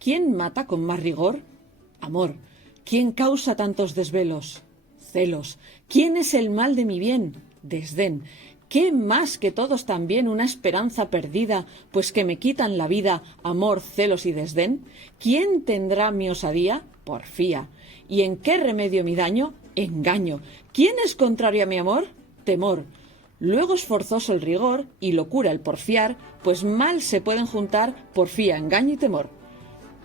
¿Quién mata con más rigor? Amor. ¿Quién causa tantos desvelos? Celos. ¿Quién es el mal de mi bien? Desdén. ¿Qué más que todos también una esperanza perdida, pues que me quitan la vida, amor, celos y desdén? ¿Quién tendrá mi osadía? Porfía. ¿Y en qué remedio mi daño? Engaño. ¿Quién es contrario a mi amor? Temor. Luego es forzoso el rigor y locura el porfiar, pues mal se pueden juntar porfía, engaño y temor.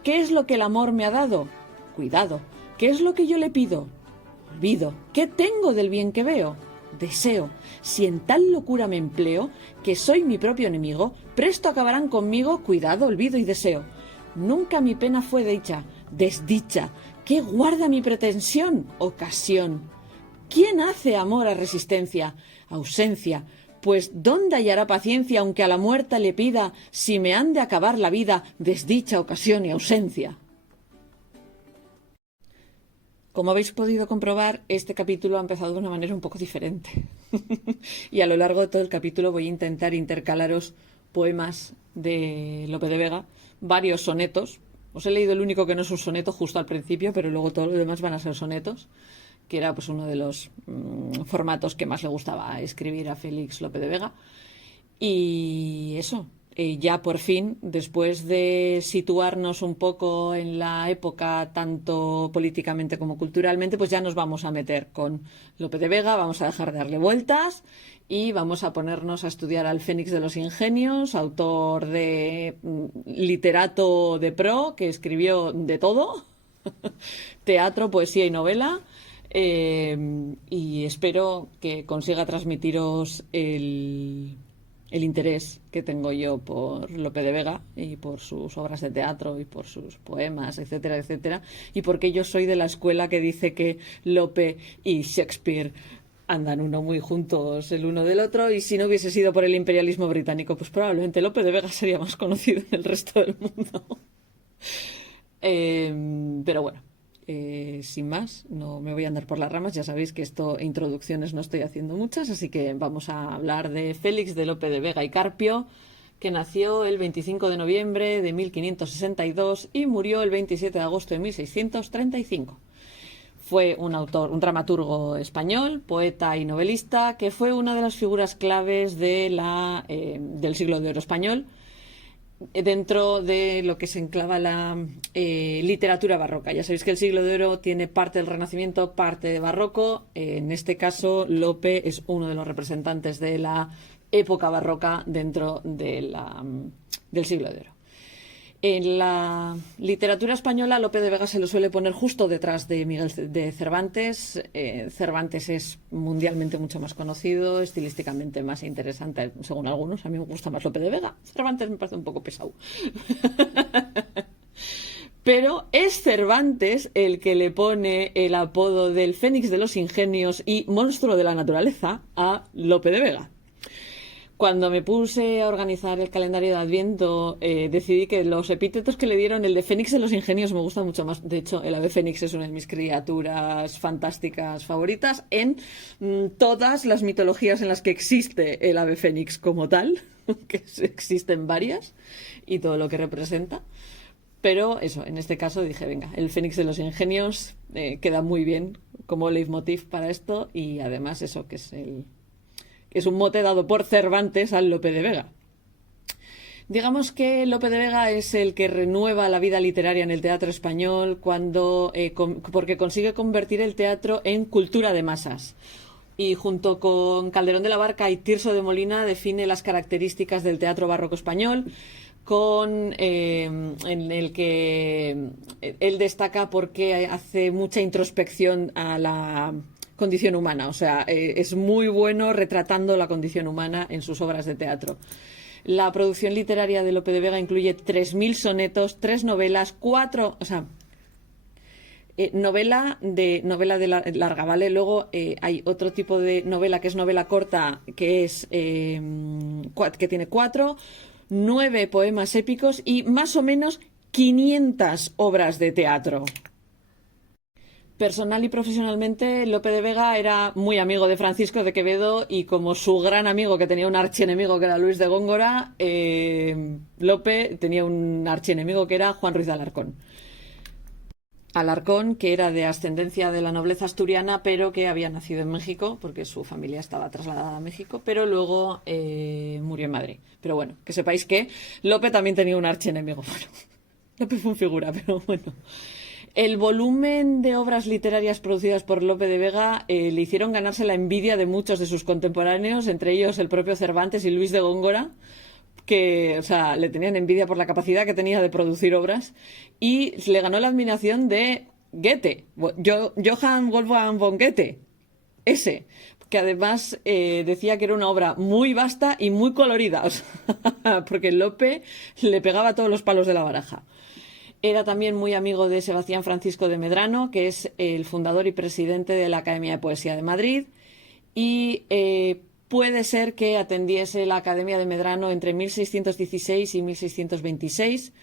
¿Qué es lo que el amor me ha dado? Cuidado. ¿Qué es lo que yo le pido? Olvido. ¿Qué tengo del bien que veo? Deseo. Si en tal locura me empleo, que soy mi propio enemigo, presto acabarán conmigo, cuidado, olvido y deseo. Nunca mi pena fue dicha, desdicha. ¿Qué guarda mi pretensión? Ocasión. ¿Quién hace amor a resistencia? Ausencia. Pues ¿dónde hallará paciencia aunque a la muerta le pida, si me han de acabar la vida, desdicha, ocasión y ausencia? Como habéis podido comprobar, este capítulo ha empezado de una manera un poco diferente. Y a lo largo de todo el capítulo voy a intentar intercalaros poemas de Lope de Vega, varios sonetos. Os he leído el único que no es un soneto justo al principio, pero luego todos los demás van a ser sonetos, que era pues uno de los formatos que más le gustaba escribir a Félix Lope de Vega. Y eso, ya por fin, después de situarnos un poco en la época, tanto políticamente como culturalmente, pues ya nos vamos a meter con Lope de Vega, vamos a dejar de darle vueltas y vamos a ponernos a estudiar al Fénix de los Ingenios, autor de literato de pro, que escribió de todo, teatro, poesía y novela. Y espero que consiga transmitiros el interés que tengo yo por Lope de Vega y por sus obras de teatro y por sus poemas, etcétera, etcétera, y porque yo soy de la escuela que dice que Lope y Shakespeare andan uno muy juntos el uno del otro, y si no hubiese sido por el imperialismo británico, pues probablemente Lope de Vega sería más conocido en el resto del mundo. Pero bueno, sin más, no me voy a andar por las ramas. Ya sabéis que introducciones no estoy haciendo muchas, así que vamos a hablar de Félix de Lope de Vega y Carpio, que nació el 25 de noviembre de 1562 y murió el 27 de agosto de 1635. Fue un autor, un dramaturgo español, poeta y novelista, que fue una de las figuras claves del siglo de oro español, dentro de lo que se enclava la literatura barroca. Ya sabéis que el siglo de oro tiene parte del Renacimiento, parte de barroco. En este caso, Lope es uno de los representantes de la época barroca dentro del siglo de oro. En la literatura española, Lope de Vega se lo suele poner justo detrás de Miguel de Cervantes. Cervantes es mundialmente mucho más conocido, estilísticamente más interesante, según algunos. A mí me gusta más Lope de Vega. Cervantes me parece un poco pesado. Pero es Cervantes el que le pone el apodo del Fénix de los Ingenios y monstruo de la naturaleza a Lope de Vega. Cuando me puse a organizar el calendario de Adviento, decidí que los epítetos que le dieron, el de Fénix de los Ingenios, me gusta mucho más. De hecho, el ave fénix es una de mis criaturas fantásticas favoritas en todas las mitologías en las que existe el ave fénix como tal, que existen varias, y todo lo que representa. Pero eso, en este caso dije, venga, el Fénix de los Ingenios queda muy bien como leitmotiv para esto, y además eso, que es un mote dado por Cervantes al Lope de Vega. Digamos que Lope de Vega es el que renueva la vida literaria en el teatro español porque consigue convertir el teatro en cultura de masas. Y junto con Calderón de la Barca y Tirso de Molina define las características del teatro barroco español, en el que él destaca porque hace mucha introspección a la condición humana, o sea, es muy bueno retratando la condición humana en sus obras de teatro. La producción literaria de Lope de Vega incluye 3.000 sonetos, 3 novelas, 4, o sea, novela de larga, ¿vale? Luego hay otro tipo de novela que es novela corta, que tiene 4, 9 poemas épicos y más o menos 500 obras de teatro. Personal y profesionalmente, Lope de Vega era muy amigo de Francisco de Quevedo y como su gran amigo que tenía un archienemigo que era Luis de Góngora, Lope tenía un archienemigo que era Juan Ruiz de Alarcón. Alarcón, que era de ascendencia de la nobleza asturiana, pero que había nacido en México, porque su familia estaba trasladada a México, pero luego murió en Madrid. Pero bueno, que sepáis que Lope también tenía un archienemigo. Bueno, Lope fue un figura, pero bueno. El volumen de obras literarias producidas por Lope de Vega le hicieron ganarse la envidia de muchos de sus contemporáneos, entre ellos el propio Cervantes y Luis de Góngora, que, o sea, le tenían envidia por la capacidad que tenía de producir obras, y le ganó la admiración de Goethe, Johann Wolfgang von Goethe, ese, que además decía que era una obra muy vasta y muy colorida, o sea, porque Lope le pegaba todos los palos de la baraja. Era también muy amigo de Sebastián Francisco de Medrano, que es el fundador y presidente de la Academia de Poesía de Madrid, y puede ser que atendiese la Academia de Medrano entre 1616 y 1626,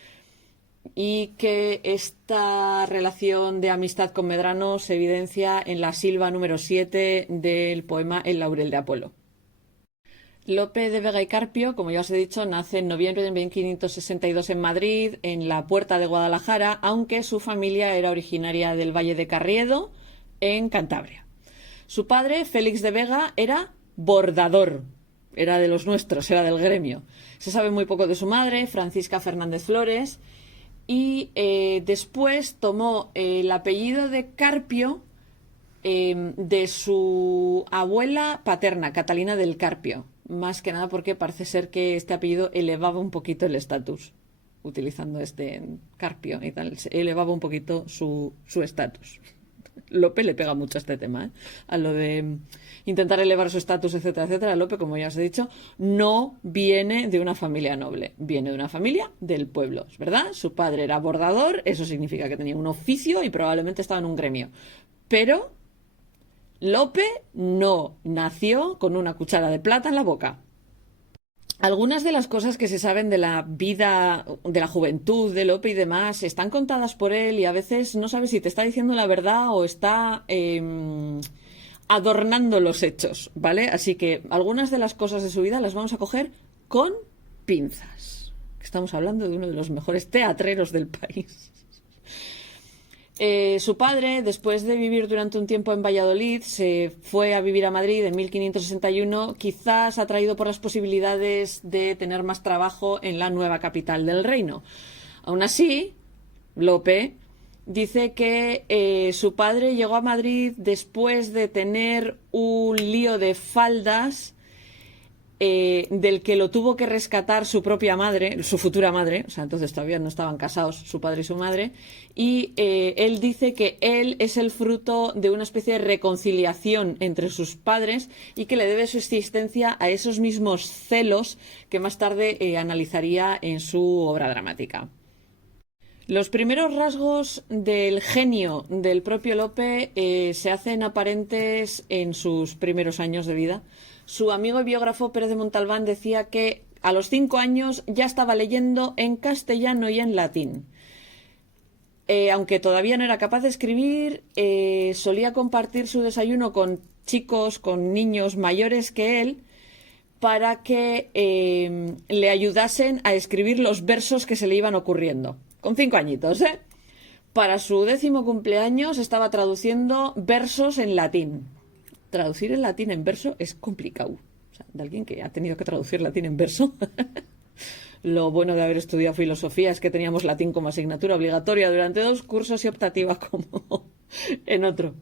y que esta relación de amistad con Medrano se evidencia en la silva número 7 del poema El laurel de Apolo. Lope de Vega y Carpio, como ya os he dicho, nace en noviembre de 1562 en Madrid, en la Puerta de Guadalajara, aunque su familia era originaria del Valle de Carriedo, en Cantabria. Su padre, Félix de Vega, era bordador, era de los nuestros, era del gremio. Se sabe muy poco de su madre, Francisca Fernández Flores, y después tomó el apellido de Carpio de su abuela paterna, Catalina del Carpio. Más que nada porque parece ser que este apellido elevaba un poquito el estatus, utilizando este Carpio y tal, elevaba un poquito su estatus. Lope le pega mucho a este tema, ¿eh? A lo de intentar elevar su estatus, etcétera, etcétera. Lope, como ya os he dicho, no viene de una familia noble, viene de una familia del pueblo, ¿verdad? Su padre era bordador, eso significa que tenía un oficio y probablemente estaba en un gremio. Pero Lope no nació con una cuchara de plata en la boca. Algunas de las cosas que se saben de la vida, de la juventud de Lope y demás, están contadas por él y a veces no sabes si te está diciendo la verdad o está adornando los hechos, ¿vale? Así que algunas de las cosas de su vida las vamos a coger con pinzas. Estamos hablando de uno de los mejores teatreros del país. Su padre, después de vivir durante un tiempo en Valladolid, se fue a vivir a Madrid en 1561, quizás atraído por las posibilidades de tener más trabajo en la nueva capital del reino. Aún así, Lope dice que su padre llegó a Madrid después de tener un lío de faldas del que lo tuvo que rescatar su propia madre, su futura madre, o sea, entonces todavía no estaban casados su padre y su madre, y él dice que él es el fruto de una especie de reconciliación entre sus padres y que le debe su existencia a esos mismos celos que más tarde analizaría en su obra dramática. Los primeros rasgos del genio del propio Lope se hacen aparentes en sus primeros años de vida. Su amigo y biógrafo Pérez de Montalbán decía que a los 5 años ya estaba leyendo en castellano y en latín. Aunque todavía no era capaz de escribir, solía compartir su desayuno con chicos, con niños mayores que él, para que le ayudasen a escribir los versos que se le iban ocurriendo. Con 5 añitos, ¿eh? Para su 10º cumpleaños estaba traduciendo versos en latín. Traducir el latín en verso es complicado. O sea, de alguien que ha tenido que traducir latín en verso. Lo bueno de haber estudiado filosofía es que teníamos latín como asignatura obligatoria durante 2 cursos y optativa como en otro.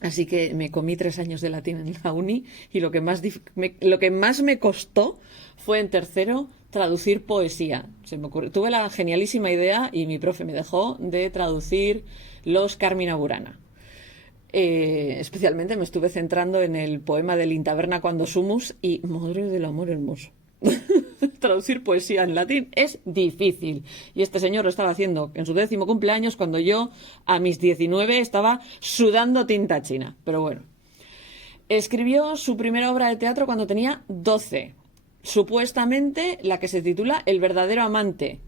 Así que me comí 3 años de latín en la uni y lo que más me costó fue en tercero traducir poesía. Tuve la genialísima idea y mi profe me dejó de traducir los Carmina Burana. Especialmente me estuve centrando en el poema del In taberna quando sumus y madre del amor hermoso. Traducir poesía en latín es difícil y este señor lo estaba haciendo en su 10º cumpleaños cuando yo a mis 19 estaba sudando tinta china, pero bueno. Escribió su primera obra de teatro cuando tenía 12, supuestamente la que se titula El verdadero amante,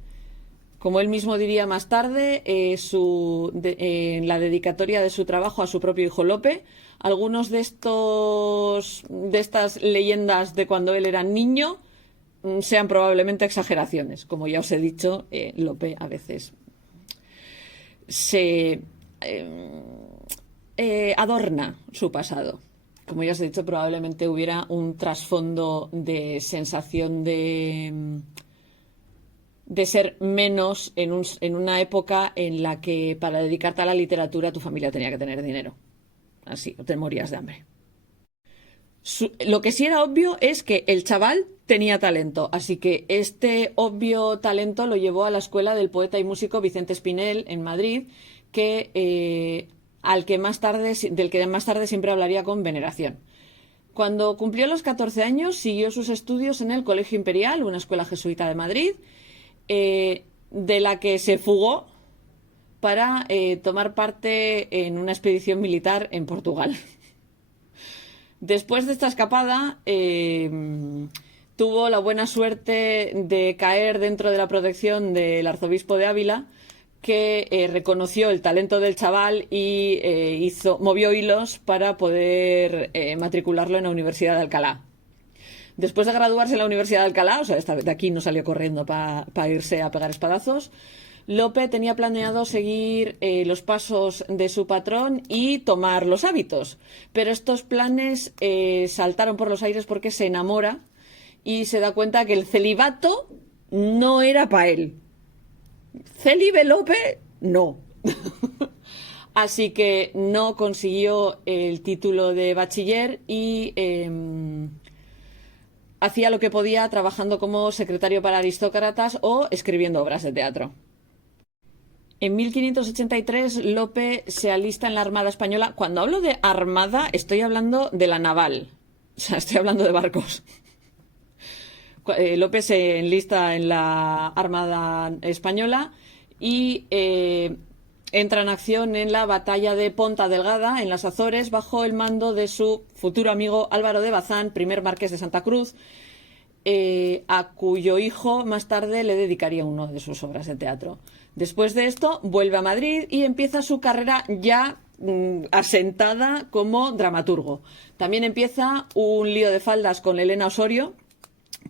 Como él mismo diría más tarde, en la dedicatoria de su trabajo a su propio hijo Lope, algunos de estas leyendas de cuando él era niño sean probablemente exageraciones. Como ya os he dicho, Lope a veces se adorna su pasado. Como ya os he dicho, probablemente hubiera un trasfondo de sensación de ser menos en una época en la que para dedicarte a la literatura tu familia tenía que tener dinero. Así, o te morías de hambre. Lo que sí era obvio es que el chaval tenía talento, así que este obvio talento lo llevó a la escuela del poeta y músico Vicente Espinel en Madrid, del que más tarde siempre hablaría con veneración. Cuando cumplió los 14 años, siguió sus estudios en el Colegio Imperial, una escuela jesuita de Madrid, de la que se fugó para tomar parte en una expedición militar en Portugal. Después de esta escapada, tuvo la buena suerte de caer dentro de la protección del arzobispo de Ávila, que reconoció el talento del chaval y movió hilos para poder matricularlo en la Universidad de Alcalá. Después de graduarse en la Universidad de Alcalá, o sea, de aquí no salió corriendo para irse a pegar espadazos, Lope tenía planeado seguir los pasos de su patrón y tomar los hábitos. Pero estos planes saltaron por los aires porque se enamora y se da cuenta que el celibato no era para él. Célibe Lope, no. Así que no consiguió el título de bachiller y hacía lo que podía trabajando como secretario para aristócratas o escribiendo obras de teatro. En 1583 Lope se alista en la Armada Española. Cuando hablo de armada estoy hablando de la naval, o sea, estoy hablando de barcos. Lope se enlista en la Armada Española y entra en acción en la batalla de Ponta Delgada, en las Azores, bajo el mando de su futuro amigo Álvaro de Bazán, primer marqués de Santa Cruz, a cuyo hijo más tarde le dedicaría una de sus obras de teatro. Después de esto vuelve a Madrid y empieza su carrera ya asentada como dramaturgo. También empieza un lío de faldas con Elena Osorio,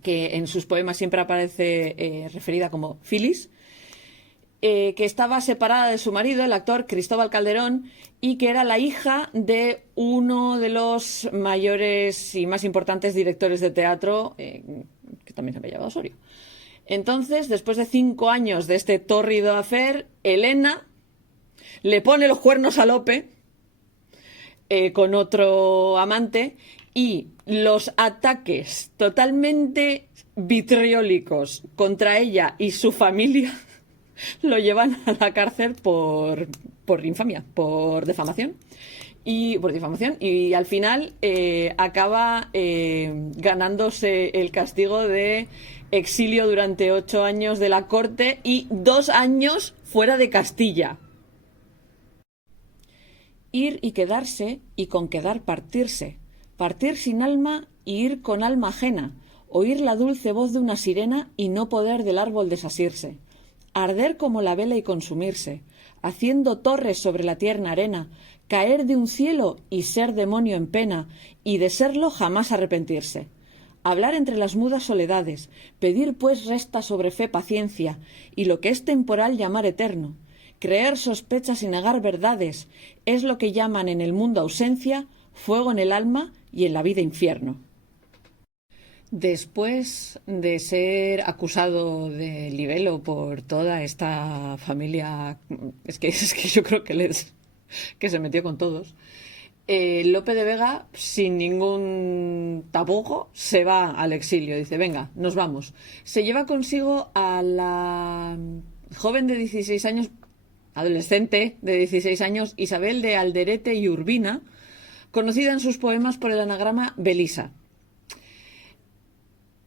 que en sus poemas siempre aparece referida como Filis, que estaba separada de su marido, el actor Cristóbal Calderón, y que era la hija de uno de los mayores y más importantes directores de teatro, que también se llamaba Osorio. Entonces, después de 5 años de este tórrido affair, Elena le pone los cuernos a Lope con otro amante, y los ataques totalmente vitriólicos contra ella y su familia lo llevan a la cárcel por infamia, por difamación. Y al final acaba ganándose el castigo de exilio durante 8 años de la corte y 2 años fuera de Castilla. Ir y quedarse, y con quedar partirse. Partir sin alma y ir con alma ajena. Oír la dulce voz de una sirena y no poder del árbol desasirse. Arder como la vela y consumirse. Haciendo torres sobre la tierna arena. Caer de un cielo y ser demonio en pena. Y de serlo jamás arrepentirse. Hablar entre las mudas soledades, pedir pues resta sobre fe paciencia, y lo que es temporal llamar eterno. Creer sospechas y negar verdades, es lo que llaman en el mundo ausencia, fuego en el alma y en la vida infierno. Después de ser acusado de libelo por toda esta familia, es que yo creo que se metió con todos, Lope de Vega, sin ningún tapujo, se va al exilio. Dice, venga, nos vamos. Se lleva consigo a la joven de 16 años, adolescente de 16 años, Isabel de Alderete y Urbina, conocida en sus poemas por el anagrama Belisa.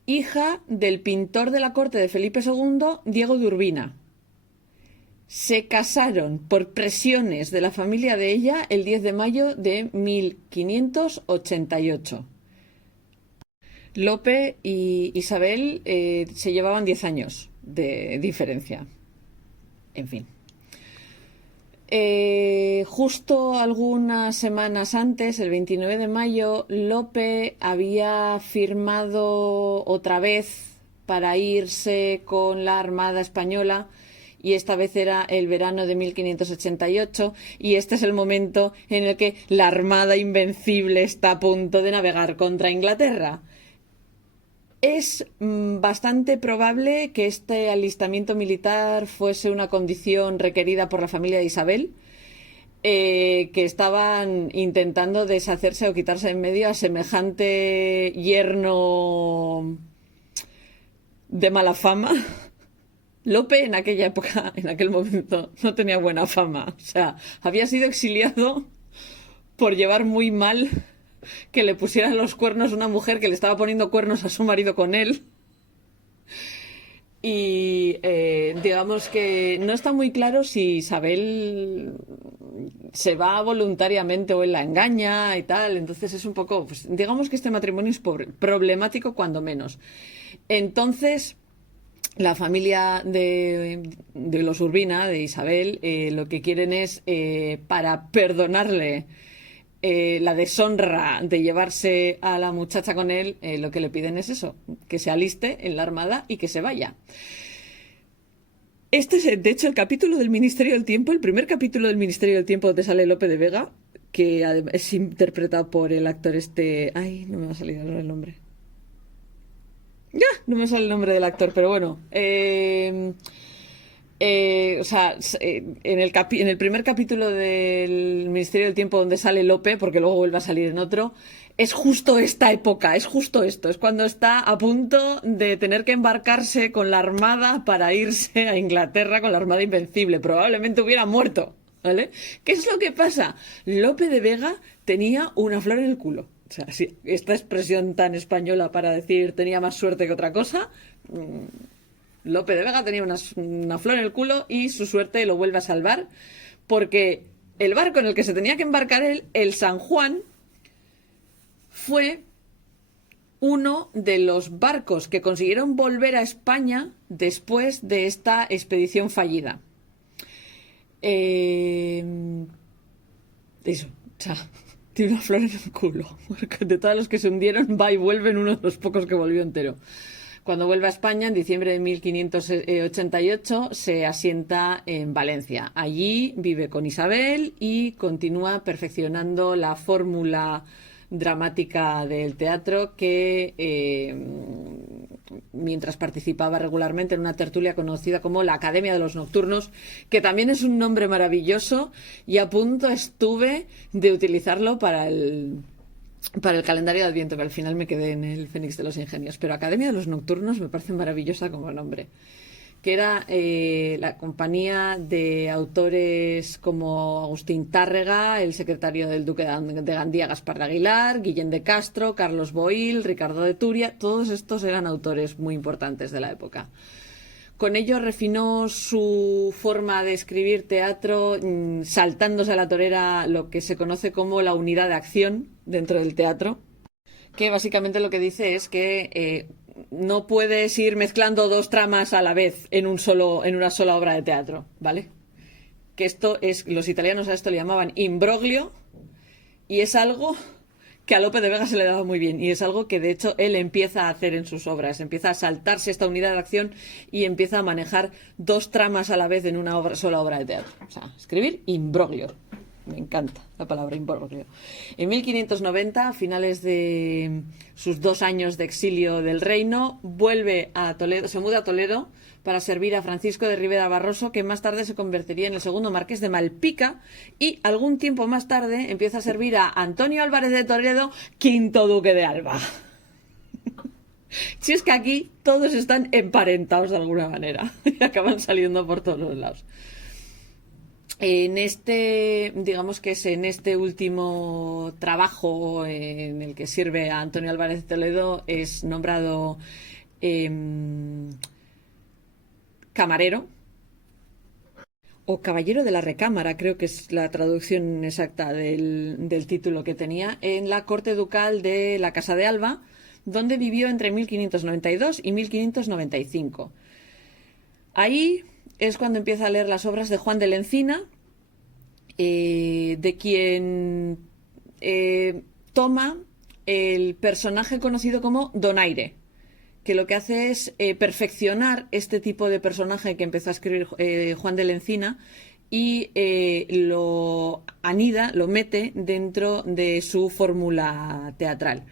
Hija del pintor de la corte de Felipe II, Diego de Urbina. Se casaron por presiones de la familia de ella el 10 de mayo de 1588. Lope y Isabel se llevaban 10 años de diferencia. En fin. Justo algunas semanas antes, el 29 de mayo, Lope había firmado otra vez para irse con la Armada Española, y esta vez era el verano de 1588, y este es el momento en el que la Armada Invencible está a punto de navegar contra Inglaterra. Es bastante probable que este alistamiento militar fuese una condición requerida por la familia de Isabel, que estaban intentando deshacerse o quitarse en medio a semejante yerno de mala fama. Lope en aquella época, en aquel momento, no tenía buena fama. O sea, había sido exiliado por llevar muy mal que le pusieran los cuernos una mujer que le estaba poniendo cuernos a su marido con él. Y digamos que no está muy claro si Isabel se va voluntariamente o él la engaña y tal. Entonces es un poco, pues, digamos que este matrimonio es problemático cuando menos. Entonces la familia de los Urbina, de Isabel, lo que quieren es, para perdonarle la deshonra de llevarse a la muchacha con él, lo que le piden es eso, que se aliste en la Armada y que se vaya. Este es, de hecho, el capítulo del Ministerio del Tiempo, el primer capítulo del Ministerio del Tiempo donde sale Lope de Vega, que es interpretado por el actor este... Ay, no me va a salir el nombre. Ya, no me sale el nombre del actor, pero bueno. O sea, en el primer capítulo del Ministerio del Tiempo donde sale Lope, porque luego vuelve a salir en otro, es justo esta época, es justo esto, es cuando está a punto de tener que embarcarse con la Armada para irse a Inglaterra con la Armada Invencible. Probablemente hubiera muerto, ¿vale? ¿Qué es lo que pasa? Lope de Vega tenía una flor en el culo. O sea, sí, esta expresión tan española para decir tenía más suerte que otra cosa... Lope de Vega tenía una flor en el culo y su suerte lo vuelve a salvar, porque el barco en el que se tenía que embarcar él, el San Juan, fue uno de los barcos que consiguieron volver a España después de esta expedición fallida. Eso, o sea, tiene una flor en el culo. De todos los que se hundieron, va y vuelve en uno de los pocos que volvió entero. Cuando vuelve a España, en diciembre de 1588, se asienta en Valencia. Allí vive con Isabel y continúa perfeccionando la fórmula dramática del teatro que, mientras participaba regularmente en una tertulia conocida como la Academia de los Nocturnos, que también es un nombre maravilloso, y a punto estuve de utilizarlo para el calendario de Adviento, que al final me quedé en el Fénix de los Ingenios. Pero Academia de los Nocturnos me parece maravillosa como nombre. Que era la compañía de autores como Agustín Tárrega, el secretario del duque de Gandía, Gaspar de Aguilar, Guillén de Castro, Carlos Boil, Ricardo de Turia. Todos estos eran autores muy importantes de la época. Con ello refinó su forma de escribir teatro, saltándose a la torera lo que se conoce como la unidad de acción dentro del teatro, que básicamente lo que dice es que no puedes ir mezclando dos tramas a la vez en una sola obra de teatro, ¿vale? Que esto es, los italianos a esto le llamaban imbroglio, y es algo que a Lope de Vega se le daba muy bien, y es algo que de hecho él empieza a hacer en sus obras, empieza a saltarse esta unidad de acción y empieza a manejar dos tramas a la vez en una sola obra de teatro. O sea, escribir imbroglio. Me encanta la palabra imbroglio. En 1590, a finales de sus 2 años de exilio del reino, vuelve a Toledo, se muda a Toledo para servir a Francisco de Ribera Barroso, que más tarde se convertiría en el segundo marqués de Malpica, y algún tiempo más tarde empieza a servir a Antonio Álvarez de Toledo, quinto duque de Alba. Si es que aquí todos están emparentados de alguna manera y acaban saliendo por todos los lados. Digamos que es en este último trabajo en el que sirve a Antonio Álvarez de Toledo, es nombrado camarero o caballero de la recámara, creo que es la traducción exacta del título que tenía, en la corte ducal de la Casa de Alba, donde vivió entre 1592 y 1595. Ahí es cuando empieza a leer las obras de Juan de la Encina, de quien toma el personaje conocido como Donaire, que lo que hace es perfeccionar este tipo de personaje que empezó a escribir Juan de la Encina y lo anida, lo mete dentro de su fórmula teatral.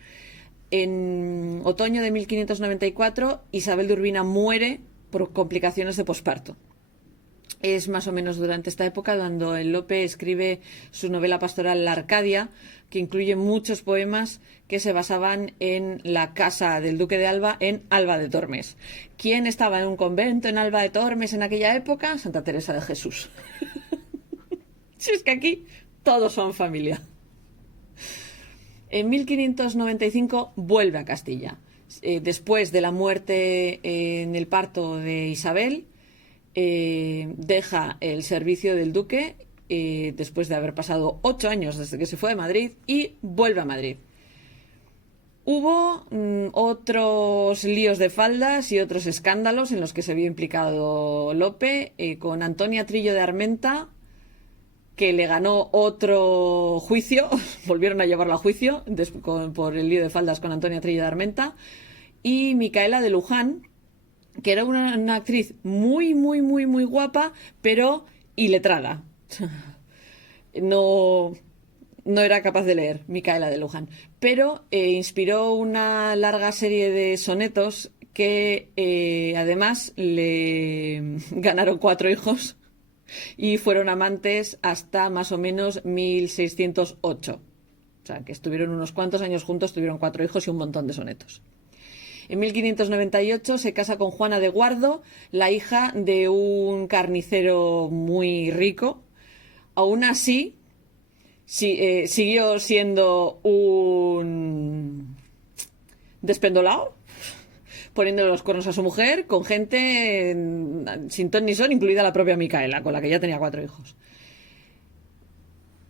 En otoño de 1594, Isabel de Urbina muere por complicaciones de posparto. Es más o menos durante esta época cuando el Lope escribe su novela pastoral La Arcadia, que incluye muchos poemas que se basaban en la casa del duque de Alba en Alba de Tormes. ¿Quién estaba en un convento en Alba de Tormes en aquella época? Santa Teresa de Jesús. Si es que aquí todos son familia. En 1595 vuelve a Castilla. Después de la muerte en el parto de Isabel, deja el servicio del duque después de haber pasado 8 años desde que se fue de Madrid y vuelve a Madrid. Hubo otros líos de faldas y otros escándalos en los que se vio implicado Lope, con Antonia Trillo de Armenta, que le ganó otro juicio, volvieron a llevarla a juicio por el lío de faldas con Antonia Trillo de Armenta, y Micaela de Luján, que era una actriz muy, muy, muy, muy guapa, pero iletrada. No era capaz de leer, Micaela de Luján. Pero inspiró una larga serie de sonetos que además le ganaron 4 hijos y fueron amantes hasta más o menos 1608. O sea, que estuvieron unos cuantos años juntos, tuvieron 4 hijos y un montón de sonetos. En 1598 se casa con Juana de Guardo, la hija de un carnicero muy rico. Aún así, siguió siendo un despendolado, poniendo los cuernos a su mujer con gente sin ton ni son, incluida la propia Micaela, con la que ya tenía 4 hijos.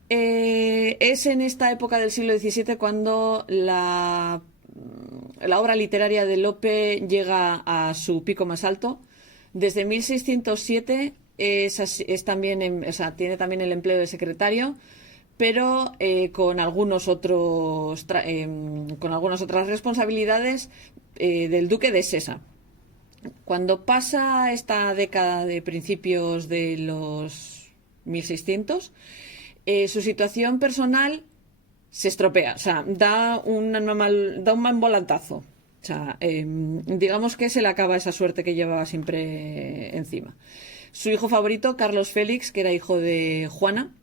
Es en esta época del siglo XVII cuando la obra literaria de Lope llega a su pico más alto. Desde 1607 es también, tiene también el empleo de secretario, pero con algunas otras responsabilidades del duque de Sesa. Cuando pasa esta década de principios de los 1600, su situación personal se estropea, o sea, da un mal volantazo. O sea, digamos que se le acaba esa suerte que llevaba siempre encima. Su hijo favorito, Carlos Félix, que era hijo de Juana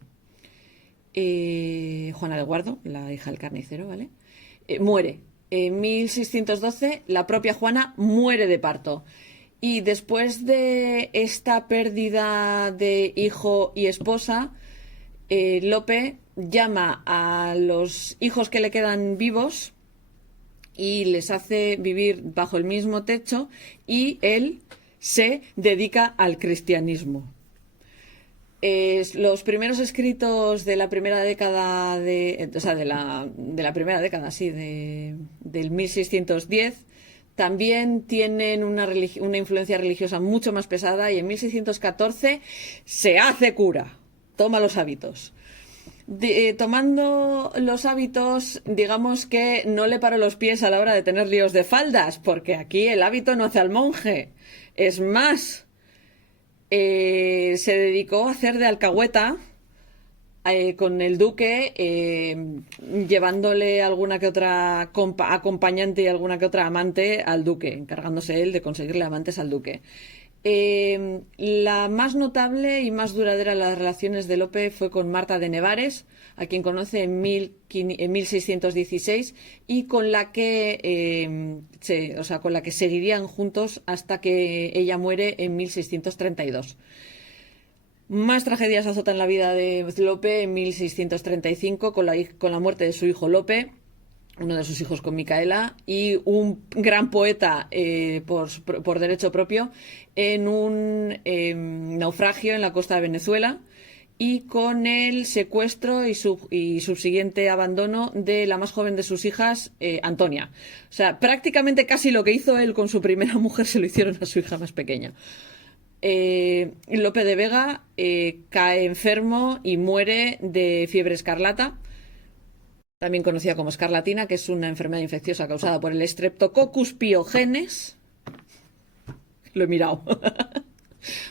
de Guardo, la hija del carnicero, ¿vale? Muere. En 1612 la propia Juana muere de parto. Y después de esta pérdida de hijo y esposa, Lope llama a los hijos que le quedan vivos y les hace vivir bajo el mismo techo, y él se dedica al cristianismo. Los primeros escritos de la primera década del 1610 también tienen una influencia religiosa mucho más pesada, y en 1614 se hace cura, toma los hábitos. Tomando los hábitos, digamos que no le paró los pies a la hora de tener líos de faldas, porque aquí el hábito no hace al monje. Es más, se dedicó a hacer de alcahueta con el duque, llevándole alguna que otra acompañante y alguna que otra amante al duque, encargándose él de conseguirle amantes al duque. La más notable y más duradera de las relaciones de Lope fue con Marta de Nevares, a quien conoce en 1616, y con la que seguirían juntos hasta que ella muere en 1632. Más tragedias azotan la vida de Lope en 1635 con la muerte de su hijo Lope, uno de sus hijos con Micaela, y un gran poeta por derecho propio, en un naufragio en la costa de Venezuela, y con el secuestro y subsiguiente abandono de la más joven de sus hijas, Antonia. O sea, prácticamente casi lo que hizo él con su primera mujer se lo hicieron a su hija más pequeña. Lope de Vega cae enfermo y muere de fiebre escarlata, también conocida como escarlatina, que es una enfermedad infecciosa causada por el Streptococcus pyogenes. Lo he mirado.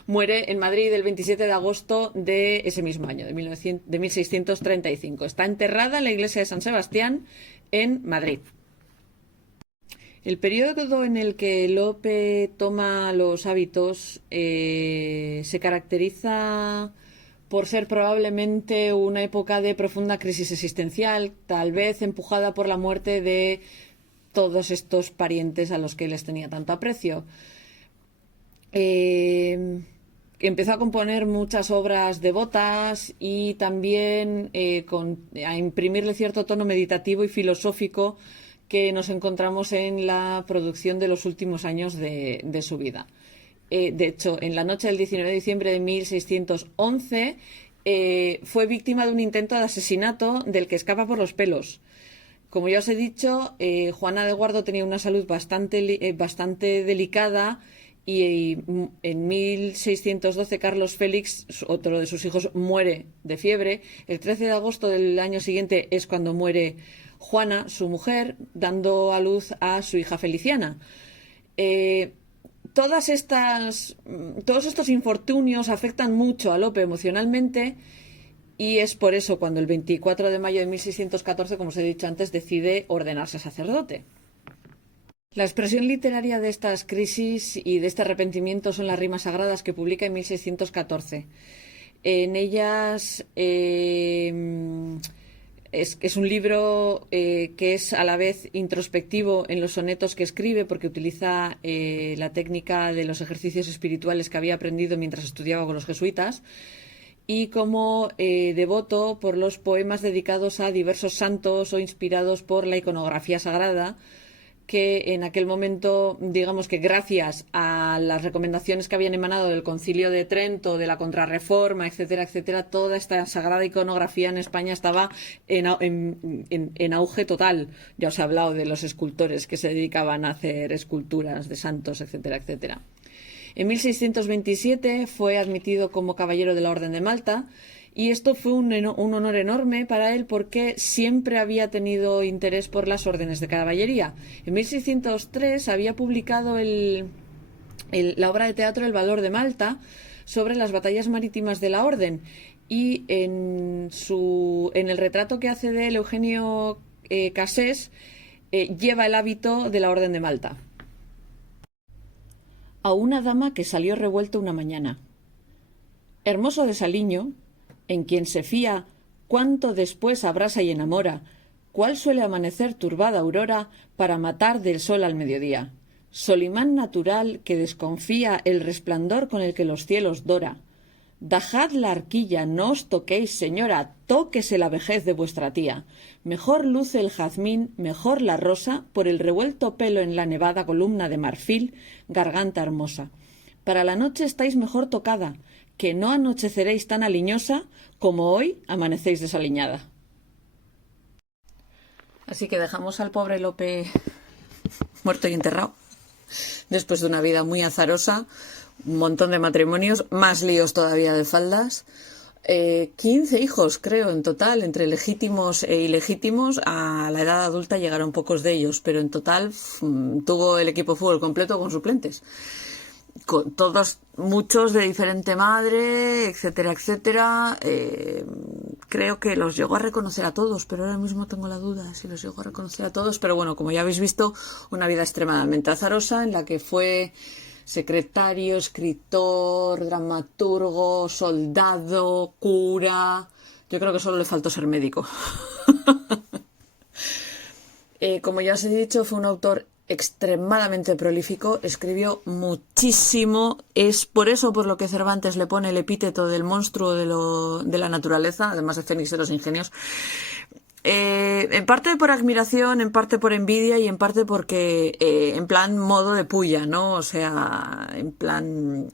Muere en Madrid el 27 de agosto de ese mismo año, de 1635. Está enterrada en la iglesia de San Sebastián, en Madrid. El periodo en el que Lope toma los hábitos se caracteriza por ser probablemente una época de profunda crisis existencial, tal vez empujada por la muerte de todos estos parientes a los que les tenía tanto aprecio. Empezó a componer muchas obras devotas y también a imprimirle cierto tono meditativo y filosófico que nos encontramos en la producción de los últimos años de su vida. De hecho, en la noche del 19 de diciembre de 1611 fue víctima de un intento de asesinato del que escapa por los pelos. Como ya os he dicho, Juana de Guardo tenía una salud bastante delicada y en 1612 Carlos Félix, otro de sus hijos, muere de fiebre. El 13 de agosto del año siguiente es cuando muere Juana, su mujer, dando a luz a su hija Feliciana. Todos estos infortunios afectan mucho a Lope emocionalmente y es por eso cuando el 24 de mayo de 1614, como os he dicho antes, decide ordenarse sacerdote. La expresión literaria de estas crisis y de este arrepentimiento son las rimas sagradas que publica en 1614. En ellas es un libro que es a la vez introspectivo en los sonetos que escribe, porque utiliza la técnica de los ejercicios espirituales que había aprendido mientras estudiaba con los jesuitas, y como devoto por los poemas dedicados a diversos santos o inspirados por la iconografía sagrada, que en aquel momento, digamos que gracias a las recomendaciones que habían emanado del Concilio de Trento, de la Contrarreforma, etcétera, etcétera, toda esta sagrada iconografía en España estaba en auge total. Ya os he hablado de los escultores que se dedicaban a hacer esculturas de santos, etcétera, etcétera. En 1627 fue admitido como caballero de la Orden de Malta. Y esto fue un honor enorme para él porque siempre había tenido interés por las órdenes de caballería. En 1603 había publicado la obra de teatro El valor de Malta sobre las batallas marítimas de la orden. Y en el retrato que hace de él Eugenio Casés lleva el hábito de la Orden de Malta. A una dama que salió revuelta una mañana. Hermoso de Saliño, en quien se fía, cuánto después abrasa y enamora, cuál suele amanecer turbada aurora para matar del sol al mediodía. Solimán natural que desconfía el resplandor con el que los cielos dora. Dajad la arquilla, no os toquéis, señora, tóquese la vejez de vuestra tía. Mejor luce el jazmín, mejor la rosa, por el revuelto pelo en la nevada columna de marfil, garganta hermosa. Para la noche estáis mejor tocada, que no anocheceréis tan aliñosa como hoy amanecéis desaliñada. Así que dejamos al pobre Lope muerto y enterrado, después de una vida muy azarosa, un montón de matrimonios, más líos todavía de faldas, 15 hijos creo en total, entre legítimos e ilegítimos. A la edad adulta llegaron pocos de ellos, pero en total tuvo el equipo de fútbol completo con suplentes. Con todos, muchos de diferente madre, etcétera, etcétera. Creo que los llegó a reconocer a todos, pero ahora mismo tengo la duda si los llegó a reconocer a todos. Pero bueno, como ya habéis visto, una vida extremadamente azarosa en la que fue secretario, escritor, dramaturgo, soldado, cura. Yo creo que solo le faltó ser médico. Como ya os he dicho, fue un autor extremadamente prolífico, escribió muchísimo, es por eso por lo que Cervantes le pone el epíteto del monstruo de la naturaleza, además de Fénix de los ingenios, en parte por admiración, en parte por envidia y en parte porque en plan modo de puya, ¿no? O sea, en plan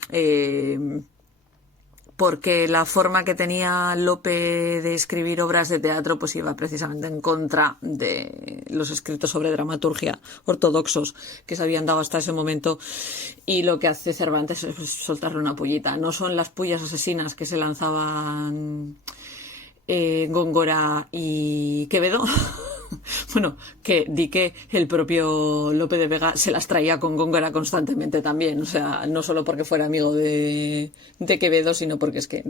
porque la forma que tenía Lope de escribir obras de teatro pues iba precisamente en contra de los escritos sobre dramaturgia ortodoxos que se habían dado hasta ese momento, y lo que hace Cervantes es soltarle una pullita. No son las pullas asesinas que se lanzaban Góngora y Quevedo. Bueno, que di que el propio Lope de Vega se las traía con Góngora constantemente también, o sea, no solo porque fuera amigo de Quevedo, sino porque es que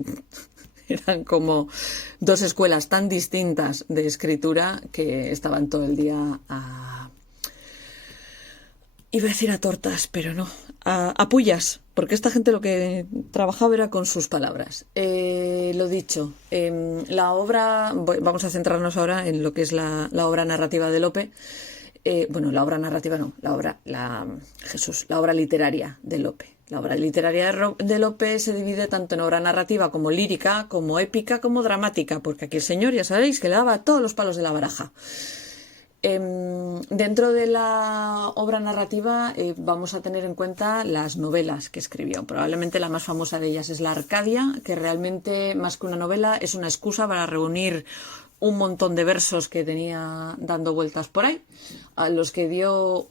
eran como dos escuelas tan distintas de escritura que estaban todo el día iba a decir a tortas, pero no, a pullas, porque esta gente lo que trabajaba era con sus palabras. Lo dicho, la obra, vamos a centrarnos ahora en lo que es la obra narrativa de Lope. Bueno, la obra narrativa no, la obra literaria de Lope. La obra literaria de Lope se divide tanto en obra narrativa como lírica, como épica, como dramática, porque aquí el señor, ya sabéis, que le daba todos los palos de la baraja. Dentro de la obra narrativa vamos a tener en cuenta las novelas que escribió. Probablemente la más famosa de ellas es la Arcadia, que realmente más que una novela es una excusa para reunir un montón de versos que tenía dando vueltas por ahí, a los que dio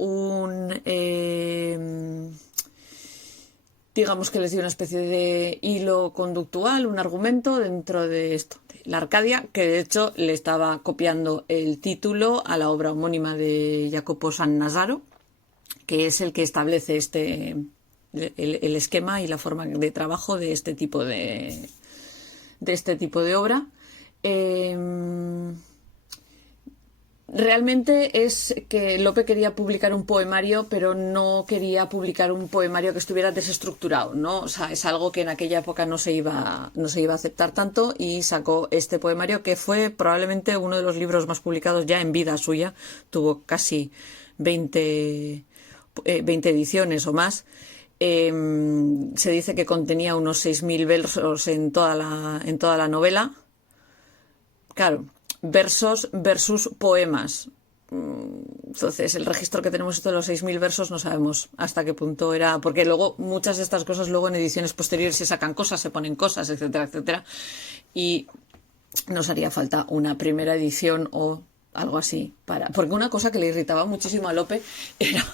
digamos que les dio una especie de hilo conductual, un argumento dentro de esto. La Arcadia, que de hecho le estaba copiando el título a la obra homónima de Jacopo Sannazaro, que es el que establece el esquema y la forma de trabajo de este tipo de obra. Realmente es que Lope quería publicar un poemario, pero no quería publicar un poemario que estuviera desestructurado, ¿no? O sea, es algo que en aquella época no se iba a aceptar tanto, y sacó este poemario, que fue probablemente uno de los libros más publicados ya en vida suya. Tuvo casi 20 ediciones o más. Se dice que contenía unos 6.000 versos en toda la novela. Claro, versos versus poemas. Entonces, el registro que tenemos de los 6.000 versos no sabemos hasta qué punto era, porque luego muchas de estas cosas luego en ediciones posteriores se sacan cosas, se ponen cosas, etcétera, etcétera, y nos haría falta una primera edición o algo así porque una cosa que le irritaba muchísimo a Lope era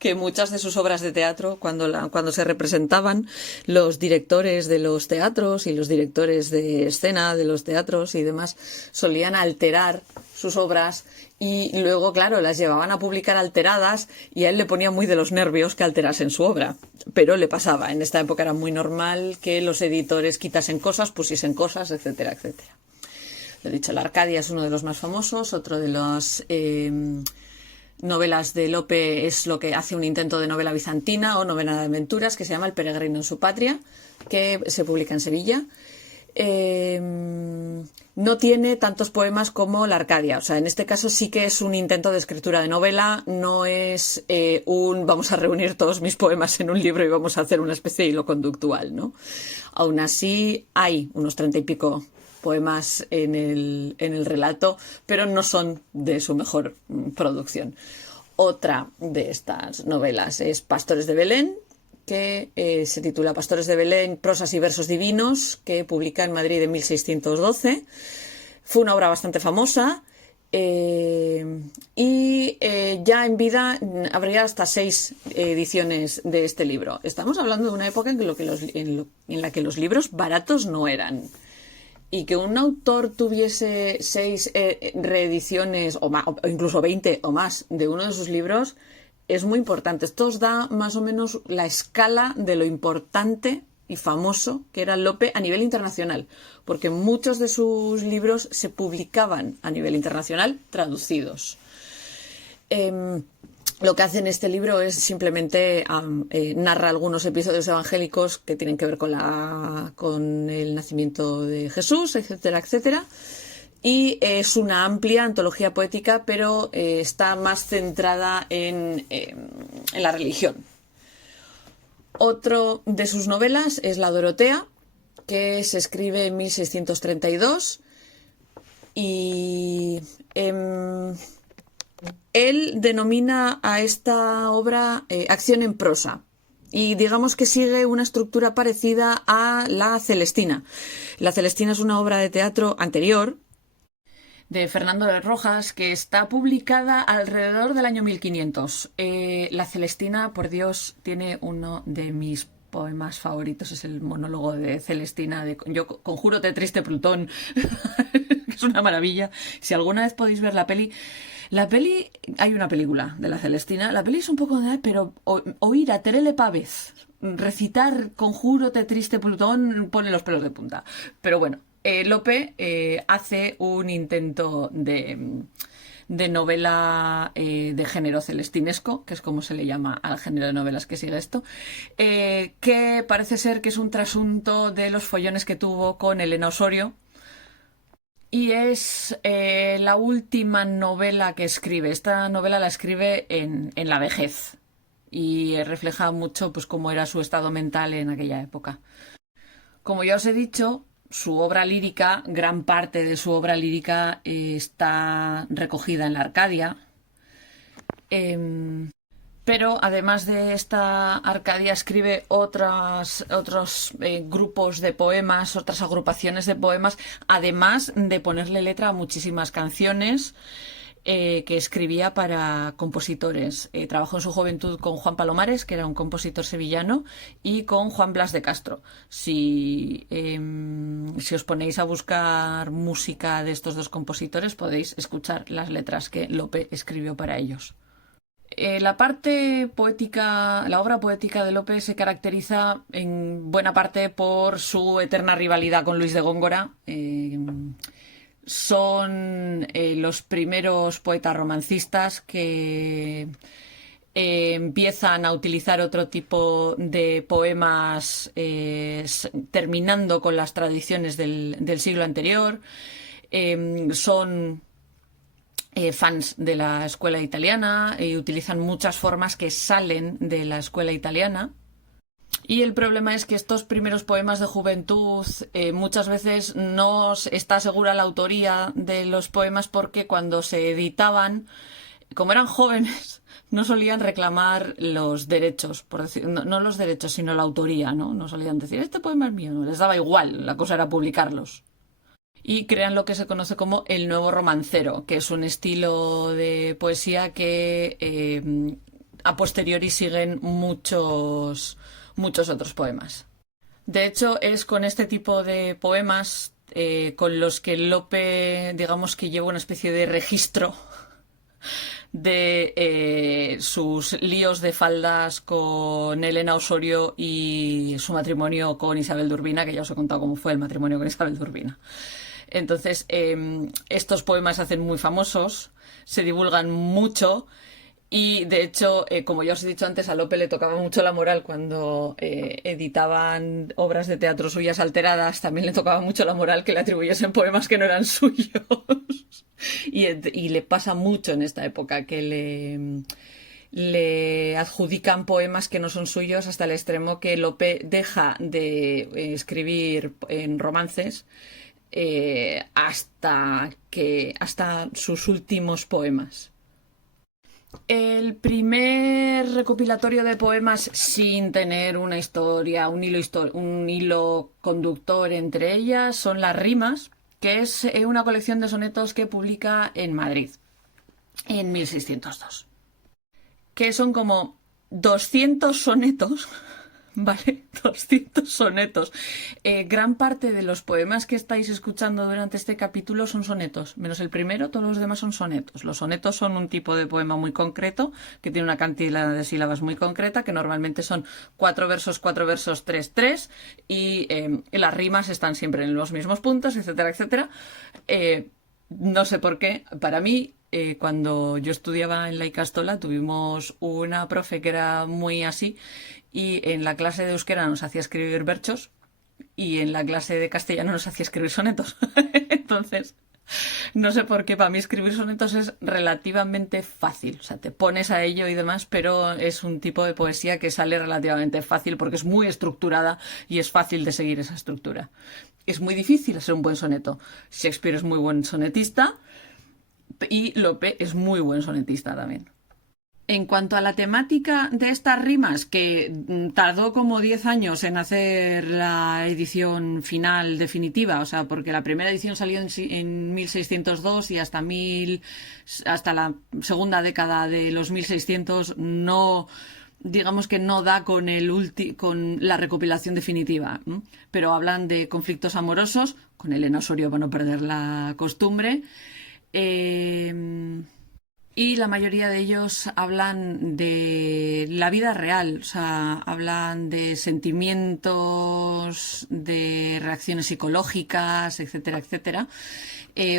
que muchas de sus obras de teatro, cuando se representaban, los directores de los teatros y los directores de escena de los teatros y demás solían alterar sus obras, y luego, claro, las llevaban a publicar alteradas, y a él le ponía muy de los nervios que alterasen su obra. Pero le pasaba, en esta época era muy normal que los editores quitasen cosas, pusiesen cosas, etcétera, etcétera. Lo dicho, la Arcadia es uno de los más famosos. Otro de los novelas de Lope es lo que hace un intento de novela bizantina o novela de aventuras, que se llama El peregrino en su patria, que se publica en Sevilla. No tiene tantos poemas como la Arcadia, o sea, en este caso sí que es un intento de escritura de novela, no es vamos a reunir todos mis poemas en un libro y vamos a hacer una especie de hilo conductual, ¿no? Aún así hay unos 30 y pico poemas en el relato, pero no son de su mejor producción. Otra de estas novelas es Pastores de Belén, que se titula Pastores de Belén, prosas y versos divinos, que publica en Madrid en 1612. Fue una obra bastante famosa, y ya en vida habría hasta 6 ediciones de este libro. Estamos hablando de una época en la que los libros baratos no eran. Y que un autor tuviese 6 reediciones o incluso 20 o más de uno de sus libros es muy importante. Esto os da más o menos la escala de lo importante y famoso que era Lope a nivel internacional, porque muchos de sus libros se publicaban a nivel internacional traducidos. Lo que hace en este libro es simplemente narra algunos episodios evangélicos que tienen que ver con el nacimiento de Jesús, etcétera, etcétera. Y es una amplia antología poética, pero está más centrada en la religión. Otro de sus novelas es La Dorotea, que se escribe en 1632, y él denomina a esta obra acción en prosa, y digamos que sigue una estructura parecida a La Celestina. La Celestina es una obra de teatro anterior de Fernando de Rojas, que está publicada alrededor del año 1500. La Celestina, por Dios, tiene uno de mis poemas favoritos, es el monólogo de Celestina, de Yo conjúrote triste Plutón, que es una maravilla. Si alguna vez podéis ver la peli, hay una película de la Celestina, la peli es un poco de, pero oír a Terele Pávez recitar Conjúrote triste Plutón pone los pelos de punta. Pero bueno, Lope hace un intento de novela de género celestinesco, que es como se le llama al género de novelas que sigue esto, que parece ser que es un trasunto de los follones que tuvo con Elena Osorio, y es la última novela que escribe. Esta novela la escribe en la vejez y refleja mucho pues cómo era su estado mental en aquella época. Como ya os he dicho, su obra lírica, gran parte de su obra lírica está recogida en la Arcadia. Pero además de esta Arcadia escribe otros grupos de poemas, otras agrupaciones de poemas, además de ponerle letra a muchísimas canciones que escribía para compositores. Trabajó en su juventud con Juan Palomares, que era un compositor sevillano, y con Juan Blas de Castro. Si os ponéis a buscar música de estos dos compositores, podéis escuchar las letras que Lope escribió para ellos. La parte poética, la obra poética de Lope se caracteriza en buena parte por su eterna rivalidad con Luis de Góngora. Son los primeros poetas romancistas que empiezan a utilizar otro tipo de poemas, terminando con las tradiciones del siglo anterior. Son fans de la escuela italiana y utilizan muchas formas que salen de la escuela italiana. Y el problema es que estos primeros poemas de juventud muchas veces no está segura la autoría de los poemas, porque cuando se editaban, como eran jóvenes, no solían reclamar los derechos, por decir, no los derechos, sino la autoría, ¿no? No solían decir, este poema es mío, no les daba igual, la cosa era publicarlos. Y crean lo que se conoce como el nuevo romancero, que es un estilo de poesía que a posteriori siguen muchos otros poemas. De hecho, es con este tipo de poemas con los que Lope, digamos que lleva una especie de registro de sus líos de faldas con Elena Osorio y su matrimonio con Isabel de Urbina, que ya os he contado cómo fue el matrimonio con Isabel de Urbina. Entonces, estos poemas se hacen muy famosos, se divulgan mucho y, de hecho, como ya os he dicho antes, a Lope le tocaba mucho la moral cuando editaban obras de teatro suyas alteradas. También le tocaba mucho la moral que le atribuyesen poemas que no eran suyos. y le pasa mucho en esta época que le adjudican poemas que no son suyos, hasta el extremo que Lope deja de escribir en romances hasta sus últimos poemas. El primer recopilatorio de poemas sin tener una historia, un hilo conductor entre ellas, son Las Rimas, que es una colección de sonetos que publica en Madrid en 1602, que son como 200 sonetos. ¿Vale? 200 sonetos. Gran parte de los poemas que estáis escuchando durante este capítulo son sonetos, menos el primero, todos los demás son sonetos. Los sonetos son un tipo de poema muy concreto, que tiene una cantidad de sílabas muy concreta, que normalmente son 4 versos, 3, 3, y las rimas están siempre en los mismos puntos, etcétera, etcétera. No sé por qué, para mí, cuando yo estudiaba en la Ikastola, tuvimos una profe que era muy así, y en la clase de euskera nos hacía escribir versos y en la clase de castellano nos hacía escribir sonetos. Entonces, no sé por qué, para mí escribir sonetos es relativamente fácil. O sea, te pones a ello y demás, pero es un tipo de poesía que sale relativamente fácil porque es muy estructurada y es fácil de seguir esa estructura. Es muy difícil hacer un buen soneto. Shakespeare es muy buen sonetista y Lope es muy buen sonetista también. En cuanto a la temática de estas rimas, que tardó como 10 años en hacer la edición final definitiva, o sea, porque la primera edición salió en 1602 y hasta la segunda década de los 1600 no, digamos que no da con con la recopilación definitiva, ¿m? Pero hablan de conflictos amorosos, con Elena Osorio para no perder la costumbre. Y la mayoría de ellos hablan de la vida real, o sea, hablan de sentimientos, de reacciones psicológicas, etcétera, etcétera.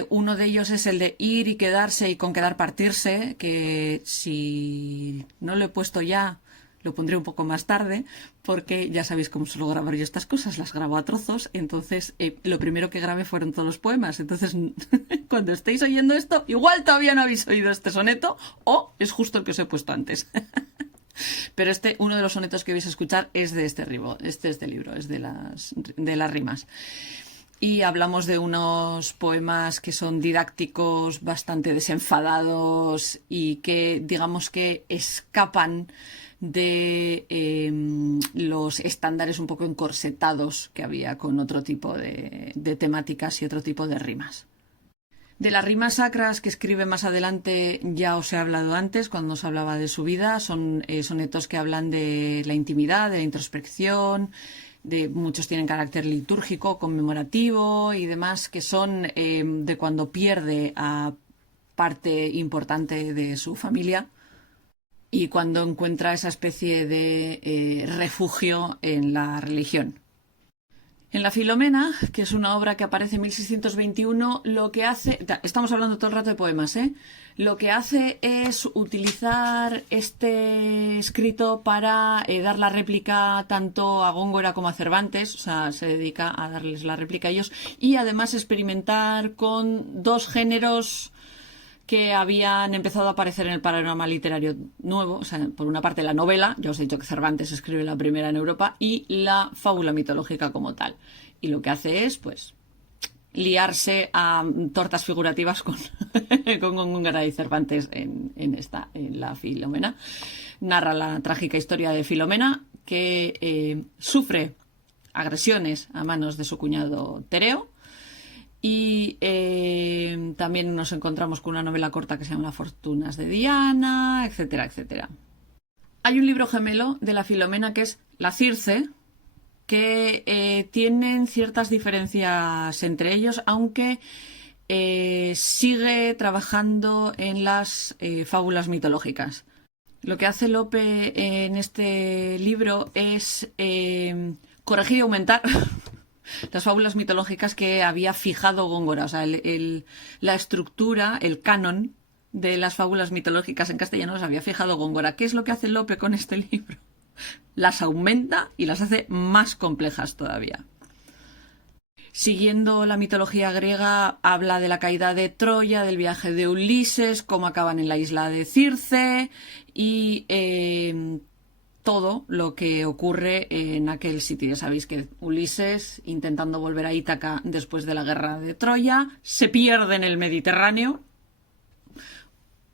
Uno de ellos es el de ir y quedarse y con quedar partirse, que si no lo he puesto ya, lo pondré un poco más tarde, porque ya sabéis cómo suelo grabar yo estas cosas, las grabo a trozos, entonces lo primero que grabé fueron todos los poemas, entonces cuando estéis oyendo esto, igual todavía no habéis oído este soneto, o es justo el que os he puesto antes. Pero uno de los sonetos que vais a escuchar es de este libro, es de las rimas. Y hablamos de unos poemas que son didácticos, bastante desenfadados y que, digamos que escapan de los estándares un poco encorsetados que había con otro tipo de temáticas y otro tipo de rimas. De las rimas sacras que escribe más adelante ya os he hablado antes, cuando os hablaba de su vida. Son sonetos que hablan de la intimidad, de la introspección, muchos tienen carácter litúrgico, conmemorativo y demás, que son de cuando pierde a parte importante de su familia y cuando encuentra esa especie de refugio en la religión. En la Filomena, que es una obra que aparece en 1621, lo que hace... Estamos hablando todo el rato de poemas, ¿eh? Lo que hace es utilizar este escrito para dar la réplica tanto a Góngora como a Cervantes, o sea, se dedica a darles la réplica a ellos, y además experimentar con dos géneros que habían empezado a aparecer en el panorama literario nuevo, o sea, por una parte la novela, ya os he dicho que Cervantes escribe la primera en Europa, y la fábula mitológica como tal. Y lo que hace es, pues, liarse a tortas figurativas con Góngora y Cervantes en la Filomena. Narra la trágica historia de Filomena, que sufre agresiones a manos de su cuñado Tereo. Y también nos encontramos con una novela corta que se llama Las fortunas de Diana, etcétera, etcétera. Hay un libro gemelo de la Filomena que es La Circe, que tienen ciertas diferencias entre ellos, aunque sigue trabajando en las fábulas mitológicas. Lo que hace Lope en este libro es corregir y aumentar las fábulas mitológicas que había fijado Góngora, o sea, la estructura, el canon de las fábulas mitológicas en castellano las había fijado Góngora. ¿Qué es lo que hace Lope con este libro? Las aumenta y las hace más complejas todavía. Siguiendo la mitología griega, habla de la caída de Troya, del viaje de Ulises, cómo acaban en la isla de Circe y todo lo que ocurre en aquel sitio. Ya sabéis que Ulises, intentando volver a Ítaca después de la guerra de Troya, se pierde en el Mediterráneo.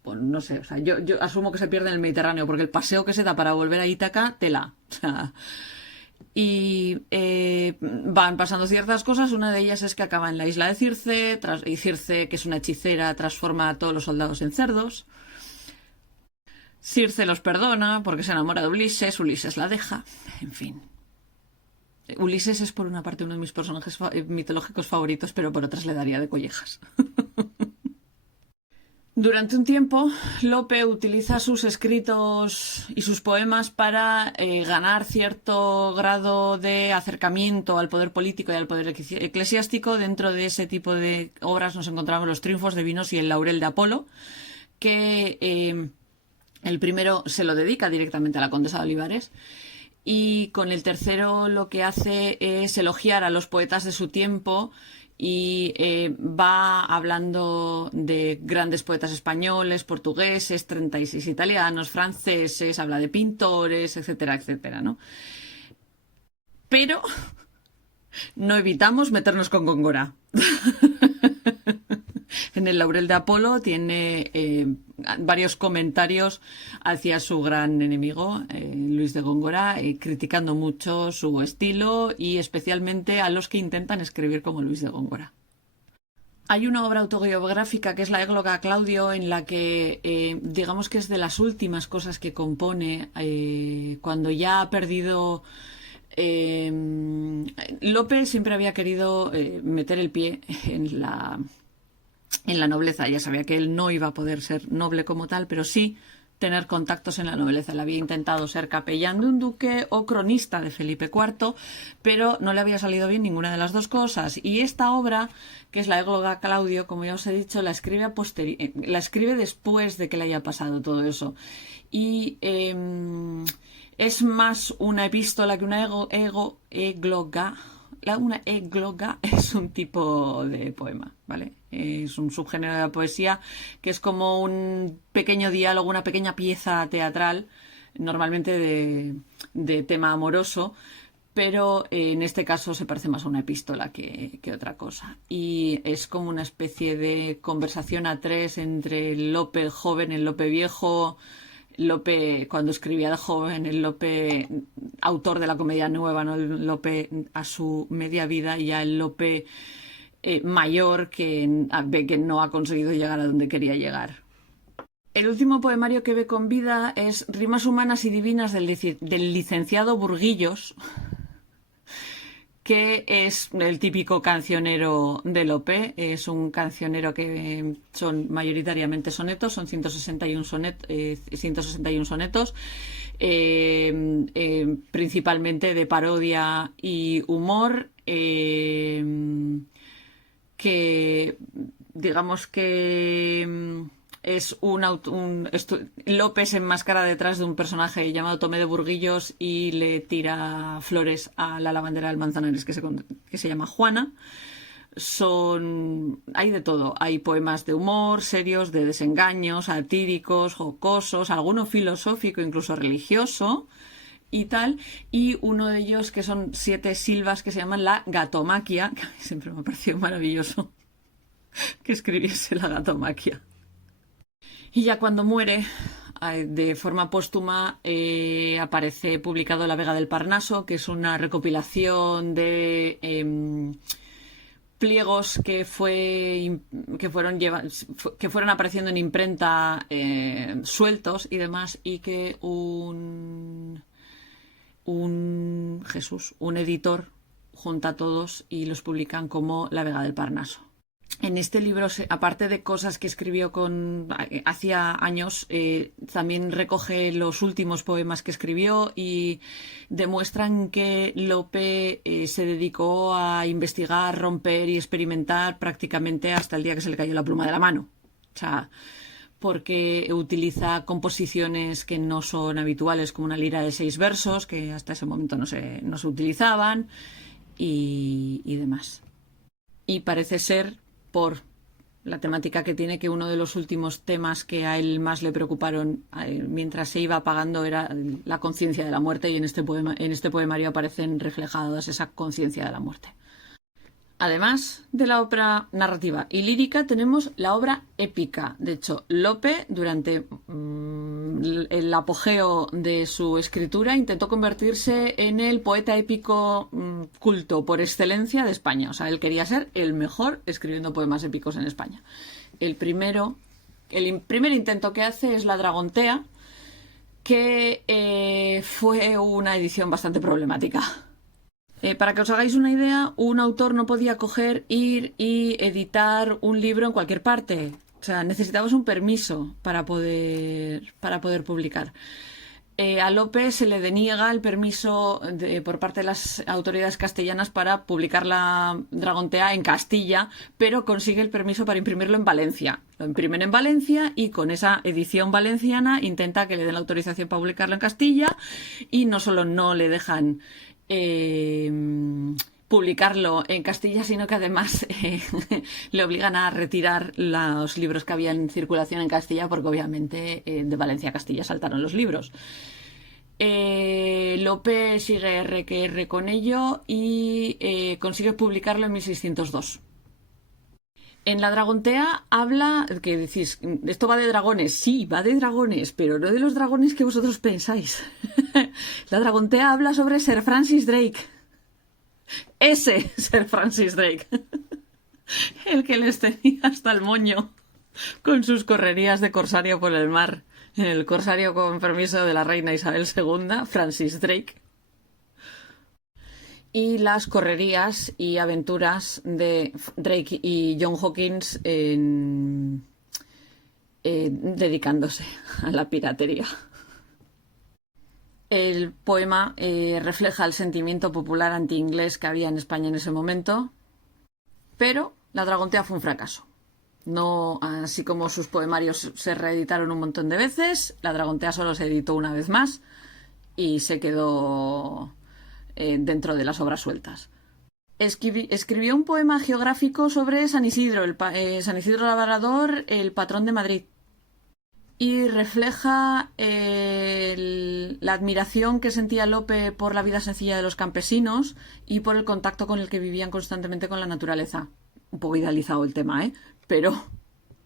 Pues no sé, o sea, yo asumo que se pierde en el Mediterráneo, porque el paseo que se da para volver a Ítaca, tela. O sea, y van pasando ciertas cosas. Una de ellas es que acaba en la isla de Circe, y Circe, que es una hechicera, transforma a todos los soldados en cerdos. Circe los perdona porque se enamora de Ulises la deja, en fin. Ulises es por una parte uno de mis personajes mitológicos favoritos, pero por otras le daría de collejas. Durante un tiempo, Lope utiliza sus escritos y sus poemas para ganar cierto grado de acercamiento al poder político y al poder eclesiástico. Dentro de ese tipo de obras nos encontramos Los triunfos de Vinos y El laurel de Apolo, que el primero se lo dedica directamente a la condesa de Olivares, y con el tercero lo que hace es elogiar a los poetas de su tiempo y va hablando de grandes poetas españoles, portugueses, 36 italianos, franceses, habla de pintores, etcétera, etcétera, ¿no? Pero no evitamos meternos con Góngora. En el laurel de Apolo tiene varios comentarios hacia su gran enemigo, Luis de Góngora, criticando mucho su estilo y especialmente a los que intentan escribir como Luis de Góngora. Hay una obra autobiográfica que es La égloga Claudio, en la que digamos que es de las últimas cosas que compone cuando ya ha perdido... Lope siempre había querido meter el pie en la nobleza. Ya sabía que él no iba a poder ser noble como tal, pero sí tener contactos en la nobleza. Él había intentado ser capellán de un duque o cronista de Felipe IV, pero no le había salido bien ninguna de las dos cosas. Y esta obra, que es La égloga Claudio, como ya os he dicho, la escribe después de que le haya pasado todo eso. Y es más una epístola que una égloga. Una égloga es un tipo de poema, ¿vale? Es un subgénero de la poesía que es como un pequeño diálogo, una pequeña pieza teatral, normalmente de tema amoroso, pero en este caso se parece más a una epístola que otra cosa. Y es como una especie de conversación a tres entre el Lope joven, el Lope viejo, Lope cuando escribía de joven, el Lope autor de la comedia nueva, ¿no? El Lope a su media vida y ya el Lope mayor que ve que no ha conseguido llegar a donde quería llegar. El último poemario que ve con vida es Rimas humanas y divinas del licenciado Burguillos, que es el típico cancionero de Lope. Es un cancionero que son mayoritariamente sonetos, son 161 sonetos, principalmente de parodia y humor, que digamos que es Lope se enmascara detrás de un personaje llamado Tomé de Burguillos y le tira flores a la lavandera del Manzanares que se llama Juana. Hay de todo, hay poemas de humor, serios, de desengaños, satíricos, jocosos, alguno filosófico, incluso religioso y tal, y uno de ellos que son 7 silvas que se llaman la gatomaquia, que a mí siempre me ha parecido maravilloso que escribiese la gatomaquia. Y ya cuando muere, de forma póstuma, aparece publicado La Vega del Parnaso, que es una recopilación de pliegos que fueron apareciendo en imprenta sueltos y demás, y que un editor junta todos y los publican como La Vega del Parnaso. En este libro, aparte de cosas que escribió hacía años, también recoge los últimos poemas que escribió y demuestran que Lope se dedicó a investigar, romper y experimentar prácticamente hasta el día que se le cayó la pluma de la mano. O sea, porque utiliza composiciones que no son habituales, como una lira de 6 versos, que hasta ese momento no se utilizaban, y demás. Y parece ser, por la temática que tiene, que uno de los últimos temas que a él más le preocuparon mientras se iba apagando era la conciencia de la muerte, y en este poemario aparecen reflejadas esa conciencia de la muerte. Además de la obra narrativa y lírica, tenemos la obra épica. De hecho, Lope, durante el apogeo de su escritura, intentó convertirse en el poeta épico culto por excelencia de España. O sea, él quería ser el mejor escribiendo poemas épicos en España. El primer intento que hace es La Dragontea, que fue una edición bastante problemática. Para que os hagáis una idea, un autor no podía ir y editar un libro en cualquier parte. O sea, necesitabas un permiso para poder publicar. A Lope se le deniega el permiso por parte de las autoridades castellanas para publicar La Dragontea en Castilla, pero consigue el permiso para imprimirlo en Valencia. Lo imprimen en Valencia y con esa edición valenciana intenta que le den la autorización para publicarlo en Castilla, y no solo no le dejan publicarlo en Castilla, sino que además le obligan a retirar los libros que había en circulación en Castilla, porque obviamente de Valencia a Castilla saltaron los libros. Lope sigue R que R con ello y consigue publicarlo en 1602. En la Dragontea habla, que decís, esto va de dragones. Sí, va de dragones, pero no de los dragones que vosotros pensáis. La Dragontea habla sobre Sir Francis Drake. Ese Sir Francis Drake. El que les tenía hasta el moño con sus correrías de corsario por el mar. En el corsario con permiso de la reina Isabel II, Francis Drake. Y las correrías y aventuras de Drake y John Hawkins dedicándose a la piratería. El poema refleja el sentimiento popular anti-inglés que había en España en ese momento, pero La Dragontea fue un fracaso. No, así como sus poemarios se reeditaron un montón de veces, La Dragontea solo se editó una vez más y se quedó dentro de las obras sueltas. Escribió un poema geográfico sobre San Isidro, San Isidro Labrador, el patrón de Madrid. Y refleja la admiración que sentía Lope por la vida sencilla de los campesinos y por el contacto con el que vivían constantemente con la naturaleza. Un poco idealizado el tema, pero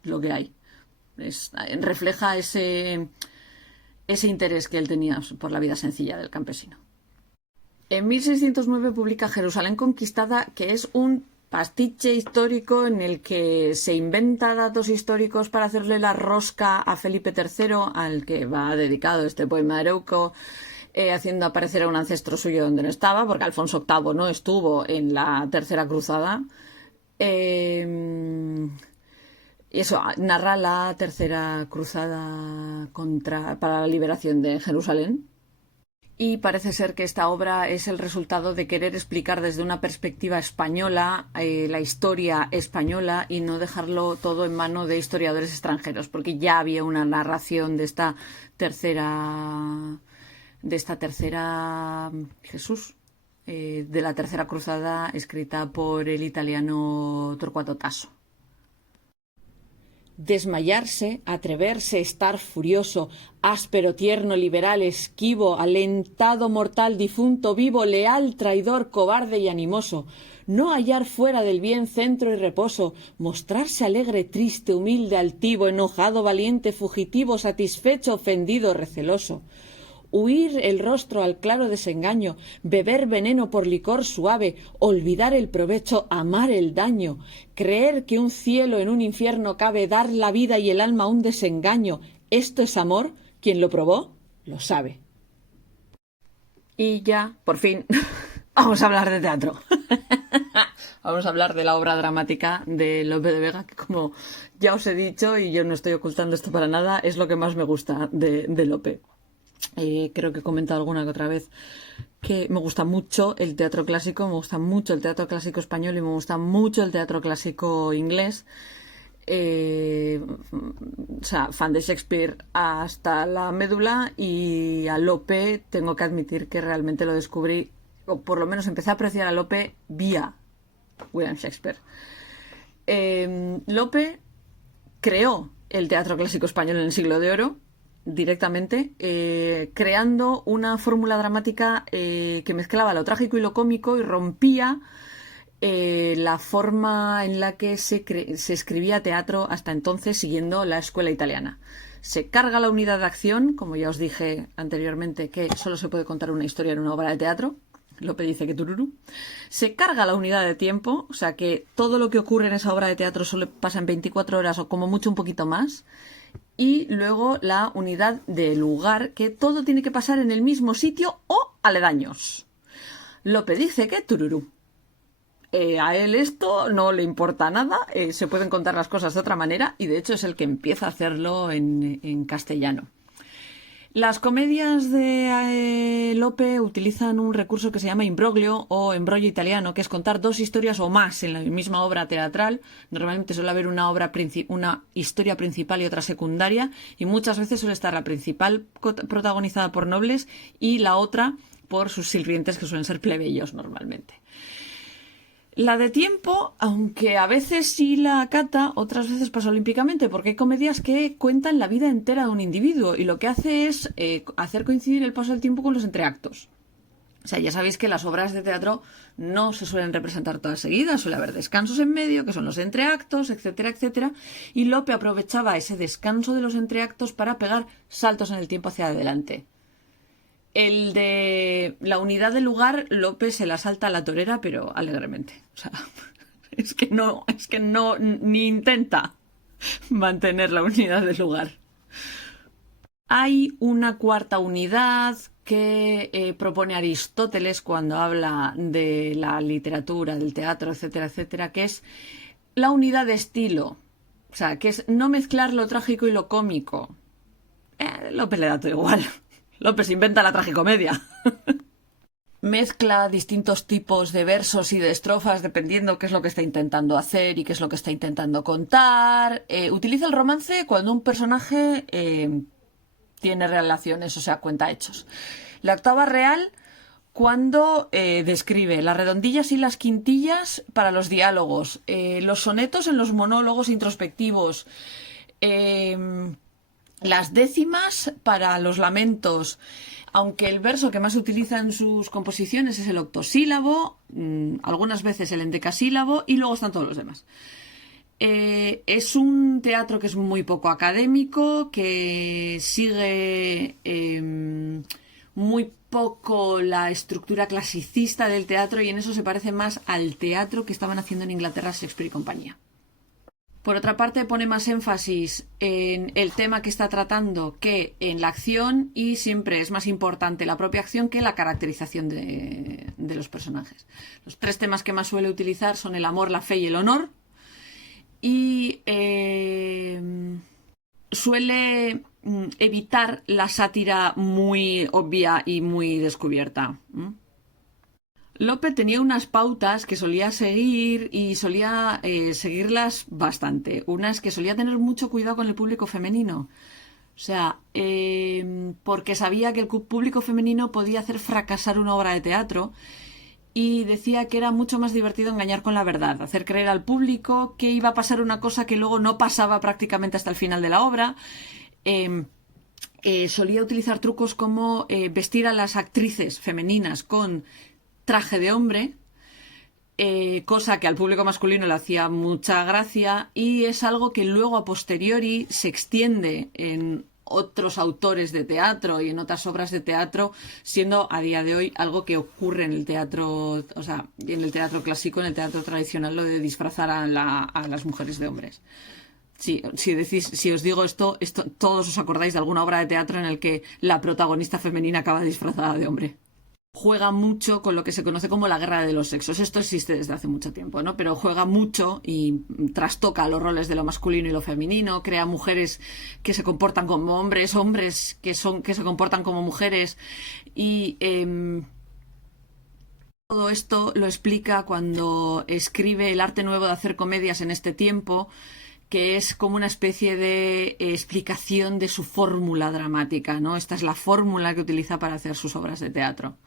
lo que hay. Refleja ese interés que él tenía por la vida sencilla del campesino. En 1609 publica Jerusalén conquistada, que es un pastiche histórico en el que se inventa datos históricos para hacerle la rosca a Felipe III, al que va dedicado este poema de Arauco, haciendo aparecer a un ancestro suyo donde no estaba, porque Alfonso VIII no estuvo en la Tercera Cruzada. Eso narra la Tercera Cruzada para la liberación de Jerusalén. Y parece ser que esta obra es el resultado de querer explicar desde una perspectiva española la historia española y no dejarlo todo en mano de historiadores extranjeros, porque ya había una narración de esta tercera Cruzada escrita por el italiano Torquato Tasso. Desmayarse, atreverse, estar furioso, áspero, tierno, liberal, esquivo, alentado, mortal, difunto, vivo, leal, traidor, cobarde y animoso. No hallar fuera del bien centro y reposo, mostrarse alegre, triste, humilde, altivo, enojado, valiente, fugitivo, satisfecho, ofendido, receloso. Huir el rostro al claro desengaño, beber veneno por licor suave, olvidar el provecho, amar el daño, creer que un cielo en un infierno cabe, dar la vida y el alma a un desengaño. ¿Esto es amor? Quien lo probó, lo sabe. Y ya, por fin, vamos a hablar de teatro. Vamos a hablar de la obra dramática de Lope de Vega, que como ya os he dicho, y yo no estoy ocultando esto para nada, es lo que más me gusta de Lope. Creo que he comentado alguna que otra vez que me gusta mucho el teatro clásico, me gusta mucho el teatro clásico español y me gusta mucho el teatro clásico inglés. O sea, fan de Shakespeare hasta la médula, y a Lope tengo que admitir que realmente lo descubrí, o por lo menos empecé a apreciar a Lope vía William Shakespeare. Lope creó el teatro clásico español en el Siglo de Oro directamente, creando una fórmula dramática que mezclaba lo trágico y lo cómico y rompía la forma en la que se escribía teatro hasta entonces, siguiendo la escuela italiana. Se carga la unidad de acción, como ya os dije anteriormente, que solo se puede contar una historia en una obra de teatro. Lope dice que tururú. Se carga la unidad de tiempo, o sea que todo lo que ocurre en esa obra de teatro solo pasa en 24 horas o como mucho un poquito más. Y luego la unidad de lugar, que todo tiene que pasar en el mismo sitio o aledaños. Lope dice que tururú. A él esto no le importa nada, se pueden contar las cosas de otra manera, y de hecho es el que empieza a hacerlo en castellano. Las comedias de Lope utilizan un recurso que se llama imbroglio o embrollo italiano, que es contar dos historias o más en la misma obra teatral. Normalmente suele haber una historia principal y otra secundaria, y muchas veces suele estar la principal protagonizada por nobles y la otra por sus sirvientes, que suelen ser plebeyos normalmente. La de tiempo, aunque a veces sí la acata, otras veces pasa olímpicamente, porque hay comedias que cuentan la vida entera de un individuo y lo que hace es hacer coincidir el paso del tiempo con los entreactos. O sea, ya sabéis que las obras de teatro no se suelen representar todas seguidas, suele haber descansos en medio, que son los entreactos, etcétera, etcétera, y Lope aprovechaba ese descanso de los entreactos para pegar saltos en el tiempo hacia adelante. El de la unidad de lugar, Lope se la salta a la torera, pero alegremente. O sea, es que no, ni intenta mantener la unidad de lugar. Hay una cuarta unidad que propone Aristóteles cuando habla de la literatura, del teatro, etcétera, etcétera, que es la unidad de estilo. O sea, que es no mezclar lo trágico y lo cómico. Lope le da todo igual. Lope se inventa la tragicomedia. Mezcla distintos tipos de versos y de estrofas dependiendo qué es lo que está intentando hacer y qué es lo que está intentando contar. Utiliza el romance cuando un personaje tiene relaciones, o sea, cuenta hechos. La octava real cuando describe las redondillas y las quintillas para los diálogos, los sonetos en los monólogos introspectivos, las décimas para los lamentos, aunque el verso que más utiliza en sus composiciones es el octosílabo, algunas veces el endecasílabo y luego están todos los demás. Es un teatro que es muy poco académico, que sigue muy poco la estructura clasicista del teatro y en eso se parece más al teatro que estaban haciendo en Inglaterra Shakespeare y compañía. Por otra parte, pone más énfasis en el tema que está tratando que en la acción y siempre es más importante la propia acción que la caracterización de los personajes. Los tres temas que más suele utilizar son el amor, la fe y el honor. Y suele evitar la sátira muy obvia y muy descubierta. Lope tenía unas pautas que solía seguir y solía seguirlas bastante. Una es que solía tener mucho cuidado con el público femenino. O sea, porque sabía que el público femenino podía hacer fracasar una obra de teatro. Y decía que era mucho más divertido engañar con la verdad, hacer creer al público que iba a pasar una cosa que luego no pasaba prácticamente hasta el final de la obra. Solía utilizar trucos como vestir a las actrices femeninas con traje de hombre, cosa que al público masculino le hacía mucha gracia y es algo que luego a posteriori se extiende en otros autores de teatro y en otras obras de teatro, siendo a día de hoy algo que ocurre en el teatro, o sea, en el teatro clásico, en el teatro tradicional, lo de disfrazar a las mujeres de hombres. Si os digo esto, todos os acordáis de alguna obra de teatro en el que la protagonista femenina acaba disfrazada de hombre. Juega mucho con lo que se conoce como la guerra de los sexos. Esto existe desde hace mucho tiempo, ¿no? Pero juega mucho y trastoca los roles de lo masculino y lo femenino, crea mujeres que se comportan como hombres, hombres que se comportan como mujeres y todo esto lo explica cuando escribe El arte nuevo de hacer comedias en este tiempo, que es como una especie de explicación de su fórmula dramática, ¿no? Esta es la fórmula que utiliza para hacer sus obras de teatro.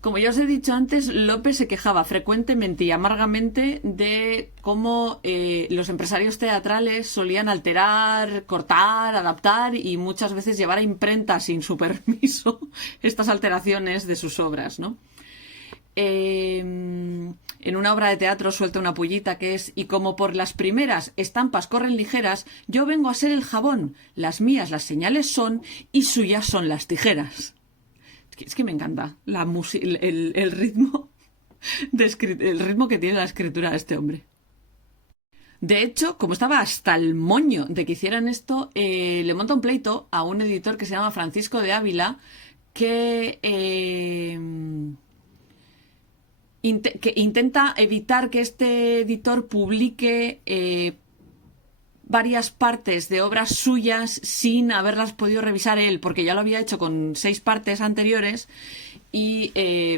Como ya os he dicho antes, Lope se quejaba frecuentemente y amargamente de cómo los empresarios teatrales solían alterar, cortar, adaptar y muchas veces llevar a imprenta sin su permiso estas alteraciones de sus obras, ¿no? En una obra de teatro suelta una pullita que es: y como por las primeras estampas corren ligeras, yo vengo a ser el jabón, las mías las señales son y suyas son las tijeras. Es que me encanta el ritmo el ritmo que tiene la escritura de este hombre. De hecho, como estaba hasta el moño de que hicieran esto, le monta un pleito a un editor que se llama Francisco de Ávila que intenta evitar que este editor publique varias partes de obras suyas sin haberlas podido revisar él, porque ya lo había hecho con 6 partes anteriores y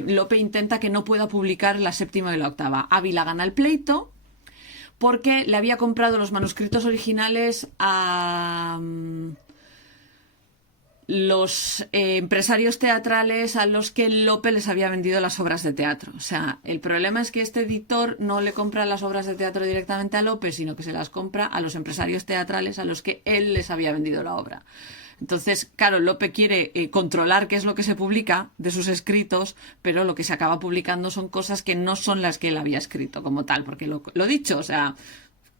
Lope intenta que no pueda publicar la 7ª y la 8ª. Ávila gana el pleito porque le había comprado los manuscritos originales a los empresarios teatrales a los que Lope les había vendido las obras de teatro. O sea, el problema es que este editor no le compra las obras de teatro directamente a Lope, sino que se las compra a los empresarios teatrales a los que él les había vendido la obra. Entonces, claro, Lope quiere controlar qué es lo que se publica de sus escritos, pero lo que se acaba publicando son cosas que no son las que él había escrito como tal, porque lo dicho, o sea,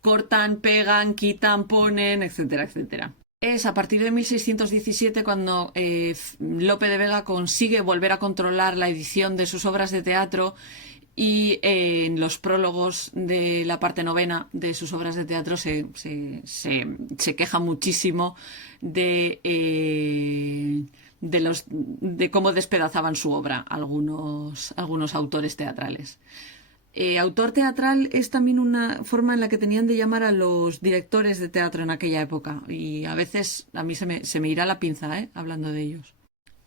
cortan, pegan, quitan, ponen, etcétera, etcétera. Es a partir de 1617 cuando Lope de Vega consigue volver a controlar la edición de sus obras de teatro y en los prólogos de la parte novena de sus obras de teatro se queja muchísimo de cómo despedazaban su obra algunos autores teatrales. Autor teatral es también una forma en la que tenían de llamar a los directores de teatro en aquella época y a veces a mí se me irá la pinza, hablando de ellos.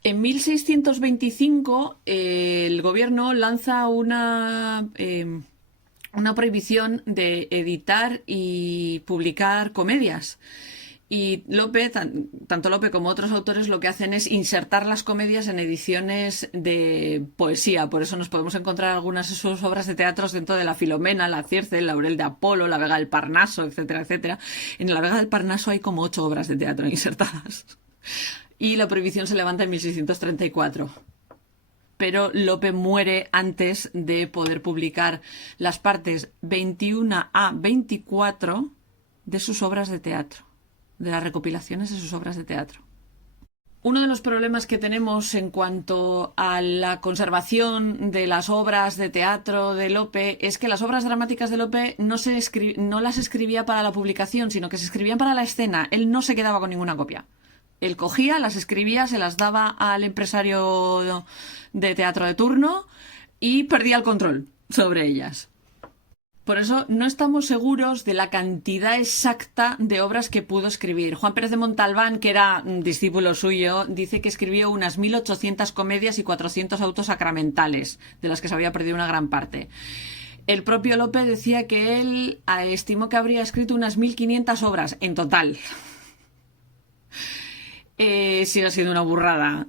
En 1625 el gobierno lanza una prohibición de editar y publicar comedias. Y Lope, tanto Lope como otros autores, lo que hacen es insertar las comedias en ediciones de poesía. Por eso nos podemos encontrar algunas de sus obras de teatro dentro de la Filomena, la Circe, el Laurel de Apolo, la Vega del Parnaso, etcétera, etcétera. En la Vega del Parnaso hay como 8 obras de teatro insertadas. Y la prohibición se levanta en 1634. Pero Lope muere antes de poder publicar las partes 21 a 24 de sus obras de teatro, de las recopilaciones de sus obras de teatro. Uno de los problemas que tenemos en cuanto a la conservación de las obras de teatro de Lope es que las obras dramáticas de Lope no las escribía para la publicación, sino que se escribían para la escena. Él no se quedaba con ninguna copia. Él cogía, las escribía, se las daba al empresario de teatro de turno y perdía el control sobre ellas. Por eso no estamos seguros de la cantidad exacta de obras que pudo escribir. Juan Pérez de Montalbán, que era un discípulo suyo, dice que escribió unas 1800 comedias y 400 autos sacramentales, de las que se había perdido una gran parte. El propio Lope decía que él estimó que habría escrito unas 1500 obras en total. Sigue siendo una burrada.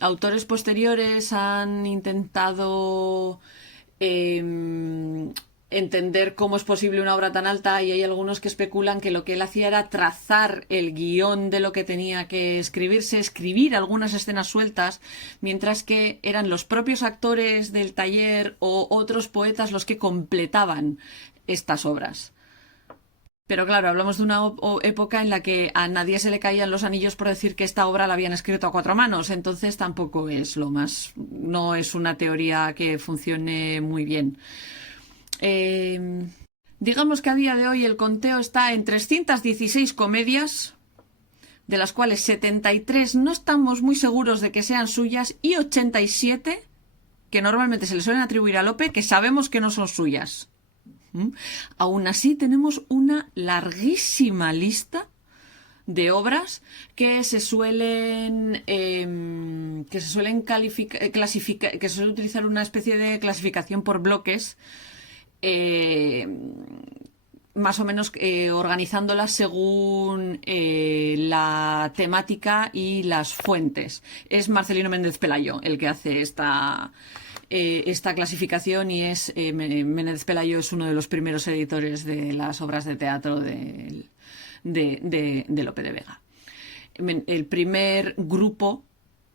Autores posteriores han intentado entender cómo es posible una obra tan alta y hay algunos que especulan que lo que él hacía era trazar el guión de lo que tenía que escribirse, escribir algunas escenas sueltas, mientras que eran los propios actores del taller o otros poetas los que completaban estas obras. Pero claro, hablamos de una época en la que a nadie se le caían los anillos por decir que esta obra la habían escrito a 4 manos, entonces tampoco es no es una teoría que funcione muy bien. Digamos que a día de hoy el conteo está en 316 comedias, de las cuales 73 no estamos muy seguros de que sean suyas y 87 que normalmente se le suelen atribuir a Lope, que sabemos que no son suyas. Aún así tenemos una larguísima lista de obras que se suelen clasificar, que se suele utilizar una especie de clasificación por bloques, más o menos organizándolas según la temática y las fuentes. Es Marcelino Méndez Pelayo el que hace esta clasificación y Méndez Pelayo es uno de los primeros editores de las obras de teatro de Lope de Vega. El primer grupo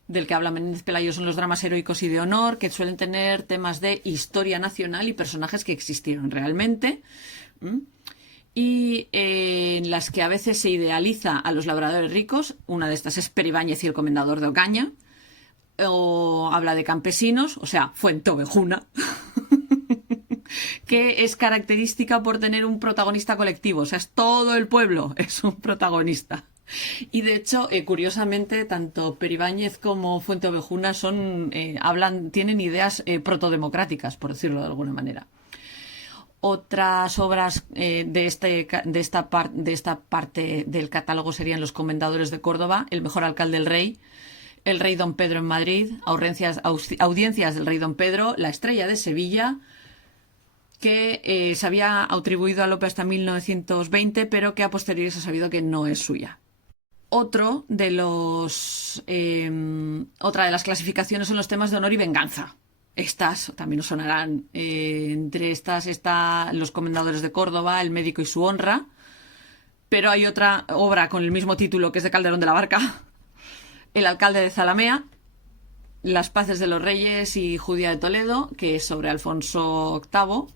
del que habla Méndez Pelayo son los dramas heroicos y de honor, que suelen tener temas de historia nacional y personajes que existieron realmente, y en las que a veces se idealiza a los labradores ricos. Una de estas es Peribáñez y el comendador de Ocaña, o habla de campesinos, o sea, Fuenteovejuna, que es característica por tener un protagonista colectivo, o sea, es todo el pueblo, es un protagonista. Y de hecho, curiosamente, tanto Peribáñez como Fuenteovejuna tienen ideas protodemocráticas, por decirlo de alguna manera. Otras obras de esta parte del catálogo serían Los Comendadores de Córdoba, El mejor alcalde del rey, El rey Don Pedro en Madrid, Audiencias del rey Don Pedro, La estrella de Sevilla, que se había atribuido a Lope hasta 1920, pero que a posteriori se ha sabido que no es suya. otra de las clasificaciones son los temas de honor y venganza. Estas también os sonarán. Entre estas está Los Comendadores de Córdoba, El médico y su honra. Pero hay otra obra con el mismo título que es de Calderón de la Barca, El alcalde de Zalamea, Las paces de los reyes y Judía de Toledo, que es sobre Alfonso VIII,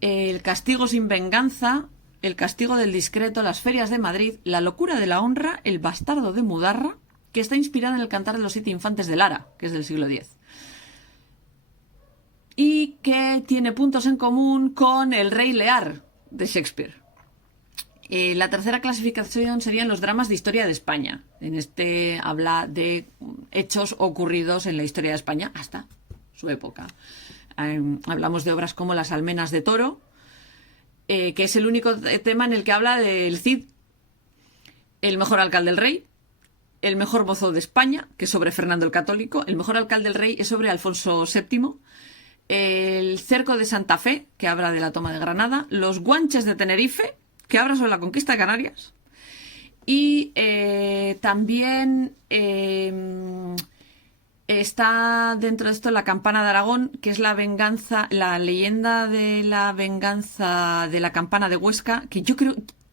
El castigo sin venganza, El castigo del discreto, Las ferias de Madrid, La locura de la honra, El bastardo de Mudarra, que está inspirada en el Cantar de los 7 infantes de Lara, que es del siglo X. Y que tiene puntos en común con El rey Lear, de Shakespeare. La tercera clasificación serían los dramas de historia de España. En este habla de hechos ocurridos en la historia de España hasta su época. Hablamos de obras como Las almenas de Toro, que es el único tema en el que habla del Cid, El mejor alcalde del rey, El mejor mozo de España, que es sobre Fernando el Católico, El mejor alcalde del rey es sobre Alfonso VII, El cerco de Santa Fe, que habla de la toma de Granada, Los guanches de Tenerife, que habla sobre la conquista de Canarias, y también está dentro de esto La campana de Aragón, que es la leyenda de la venganza de la campana de Huesca, que yo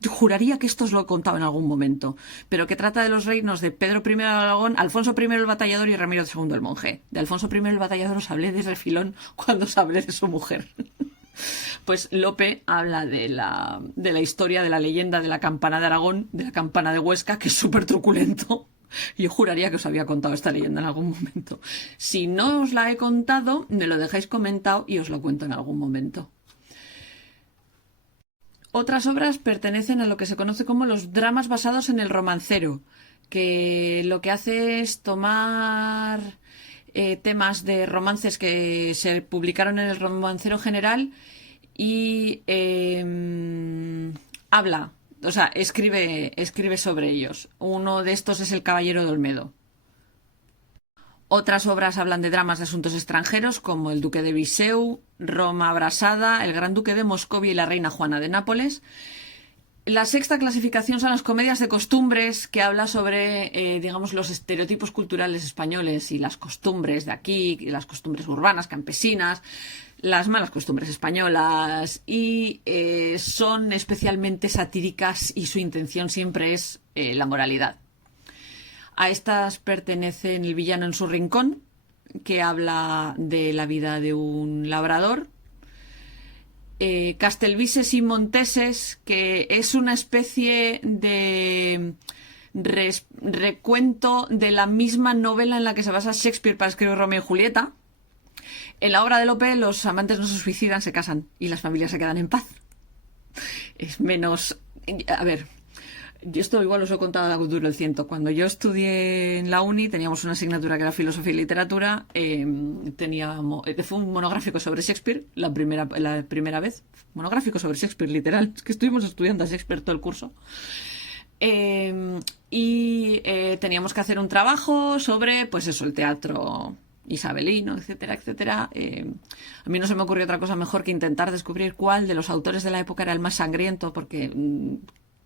juraría que esto os lo he contado en algún momento, pero que trata de los reinos de Pedro I de Aragón, Alfonso I el Batallador y Ramiro II el Monje. De Alfonso I el Batallador os hablé de refilón cuando os hablé de su mujer. Pues Lope habla de la historia, de la leyenda de la campana de Aragón, de la campana de Huesca, que es súper truculento. Yo juraría que os había contado esta leyenda en algún momento. Si no os la he contado, me lo dejáis comentado y os lo cuento en algún momento. Otras obras pertenecen a lo que se conoce como los dramas basados en el romancero, que lo que hace es tomar temas de romances que se publicaron en el Romancero General y escribe sobre ellos. Uno de estos es El Caballero de Olmedo. Otras obras hablan de dramas de asuntos extranjeros, como El Duque de Viseu, Roma abrasada, El Gran Duque de Moscovia y la Reina Juana de Nápoles. La sexta clasificación son las comedias de costumbres, que habla sobre, digamos, los estereotipos culturales españoles y las costumbres de aquí, las costumbres urbanas, campesinas, las malas costumbres españolas, y son especialmente satíricas y su intención siempre es la moralidad. A estas pertenecen El villano en su rincón, que habla de la vida de un labrador, Castelvises y Monteses, que es una especie de recuento de la misma novela en la que se basa Shakespeare para escribir Romeo y Julieta. En la obra de Lope, los amantes no se suicidan, se casan y las familias se quedan en paz. Es menos... A ver, yo esto igual os he contado a duro el ciento. Cuando yo estudié en la uni teníamos una asignatura que era filosofía y literatura. Fue un monográfico sobre Shakespeare, la primera vez. Monográfico sobre Shakespeare, literal. Es que estuvimos estudiando a Shakespeare todo el curso. Teníamos que hacer un trabajo sobre, pues eso, el teatro isabelino, etcétera, etcétera. A mí no se me ocurrió otra cosa mejor que intentar descubrir cuál de los autores de la época era el más sangriento, porque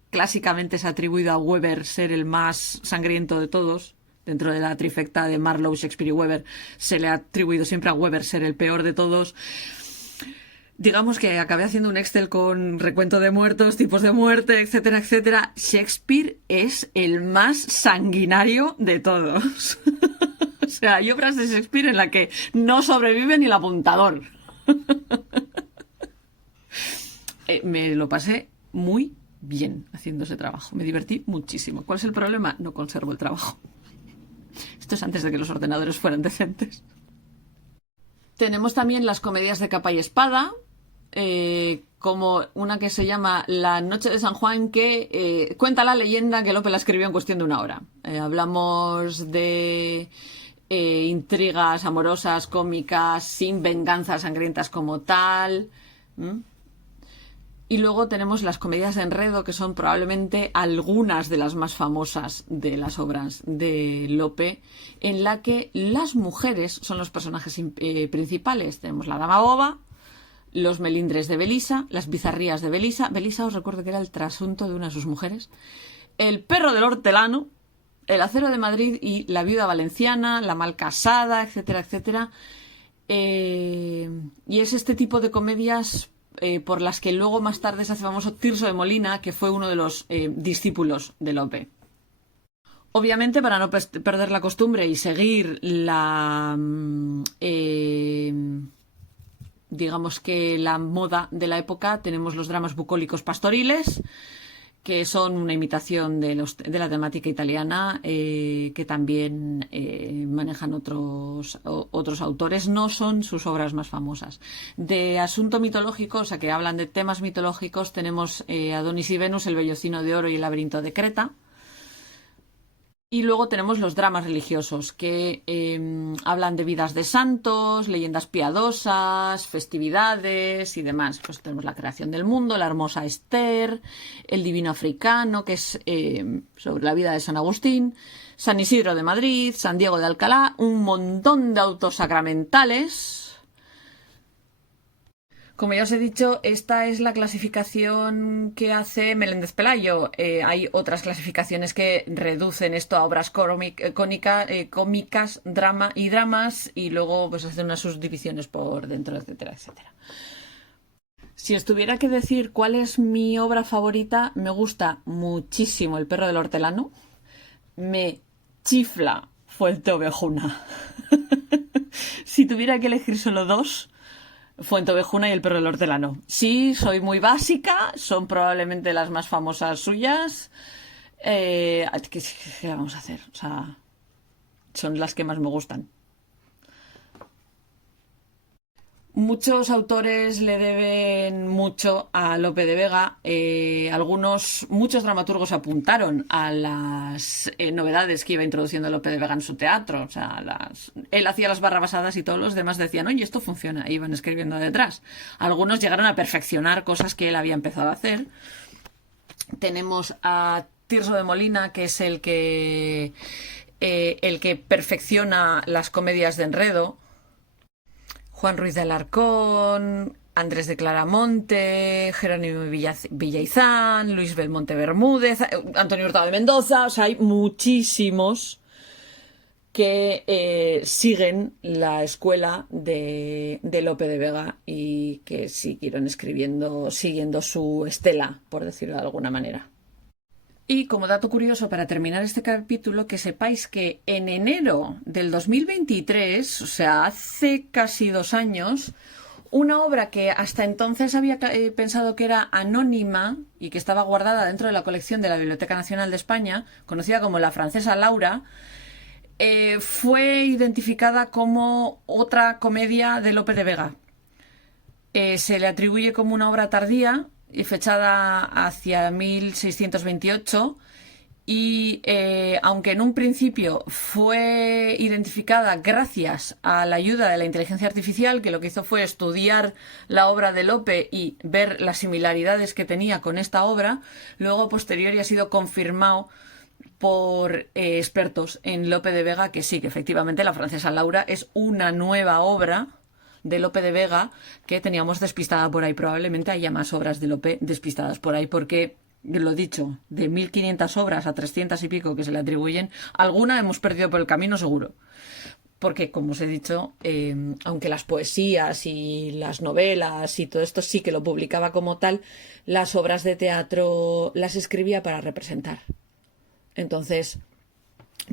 clásicamente se ha atribuido a Weber ser el más sangriento de todos. Dentro de la trifecta de Marlowe, Shakespeare y Weber, se le ha atribuido siempre a Weber ser el peor de todos. Digamos que acabé haciendo un Excel con recuento de muertos, tipos de muerte, etcétera, etcétera. Shakespeare es el más sanguinario de todos. O sea, hay obras de Shakespeare en las que no sobrevive ni el apuntador. Me lo pasé muy bien haciendo ese trabajo. Me divertí muchísimo. ¿Cuál es el problema? No conservo el trabajo. Esto es antes de que los ordenadores fueran decentes. Tenemos también las comedias de capa y espada, como una que se llama La Noche de San Juan, que cuenta la leyenda que Lope la escribió en cuestión de una hora. Hablamos de intrigas amorosas, cómicas, sin venganzas sangrientas como tal. Y luego tenemos las comedias de enredo, que son probablemente algunas de las más famosas de las obras de Lope, en la que las mujeres son los personajes principales. Tenemos la Dama Boba, los melindres de Belisa, las bizarrías de Belisa. Belisa, os recuerdo que era el trasunto de una de sus mujeres. El perro del hortelano, El acero de Madrid y La viuda valenciana, La malcasada, etcétera, etcétera. Y es este tipo de comedias por las que luego más tarde se hace famoso Tirso de Molina, que fue uno de los discípulos de Lope. Obviamente, para no perder la costumbre y seguir digamos que la moda de la época, tenemos los dramas bucólicos pastoriles, que son una imitación de la temática italiana, que también manejan otros autores. No son sus obras más famosas. De asunto mitológico, o sea, que hablan de temas mitológicos, tenemos Adonis y Venus, El vellocino de oro y El laberinto de Creta. Y luego tenemos los dramas religiosos, que hablan de vidas de santos, leyendas piadosas, festividades y demás. Pues tenemos La creación del mundo, La hermosa Esther, El divino africano, que es sobre la vida de San Agustín, San Isidro de Madrid, San Diego de Alcalá, un montón de autos sacramentales. Como ya os he dicho, esta es la clasificación que hace Meléndez Pelayo. Hay otras clasificaciones que reducen esto a obras cómicas, dramas, y luego pues hacen unas subdivisiones por dentro, etcétera, etcétera. Si os tuviera que decir cuál es mi obra favorita, me gusta muchísimo El perro del hortelano. Me chifla Fuenteovejuna. Si tuviera que elegir solo dos, Fuenteovejuna y El perro del hortelano. Sí, soy muy básica, son probablemente las más famosas suyas. ¿Qué vamos a hacer? O sea, son las que más me gustan. Muchos autores le deben mucho a Lope de Vega. Muchos dramaturgos apuntaron a las novedades que iba introduciendo Lope de Vega en su teatro. O sea, él hacía las barrabasadas y todos los demás decían, oye, esto funciona, e iban escribiendo detrás. Algunos llegaron a perfeccionar cosas que él había empezado a hacer. Tenemos a Tirso de Molina, que es el que perfecciona las comedias de enredo. Juan Ruiz de Alarcón, Andrés de Claramonte, Jerónimo Villaizán, Luis Belmonte Bermúdez, Antonio Hurtado de Mendoza. O sea, hay muchísimos que siguen la escuela de Lope de Vega y que siguieron escribiendo, siguiendo su estela, por decirlo de alguna manera. Y como dato curioso, para terminar este capítulo, que sepáis que en enero del 2023, o sea, hace casi 2 años, una obra que hasta entonces había pensado que era anónima y que estaba guardada dentro de la colección de la Biblioteca Nacional de España, conocida como La francesa Laura, fue identificada como otra comedia de Lope de Vega. Se le atribuye como una obra tardía y fechada hacia 1628, y aunque en un principio fue identificada gracias a la ayuda de la inteligencia artificial, que lo que hizo fue estudiar la obra de Lope y ver las similaridades que tenía con esta obra, luego posterior ha sido confirmado por expertos en Lope de Vega que sí, que efectivamente La francesa Laura es una nueva obra de Lope de Vega que teníamos despistada por ahí. Probablemente haya más obras de Lope despistadas por ahí, porque, lo dicho, de 1500 obras a 300 y pico que se le atribuyen, alguna hemos perdido por el camino seguro. Porque, como os he dicho, aunque las poesías y las novelas y todo esto sí que lo publicaba como tal, las obras de teatro las escribía para representar. Entonces,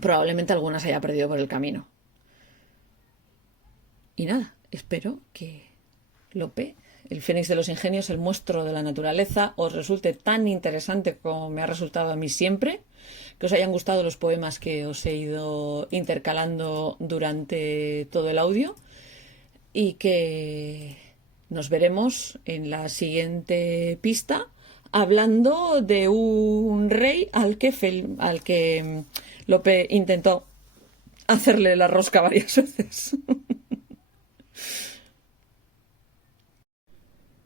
probablemente algunas haya perdido por el camino. Y nada, espero que Lope, el Fénix de los Ingenios, el monstruo de la naturaleza, os resulte tan interesante como me ha resultado a mí siempre, que os hayan gustado los poemas que os he ido intercalando durante todo el audio, y que nos veremos en la siguiente pista hablando de un rey al que Lope intentó hacerle la rosca varias veces.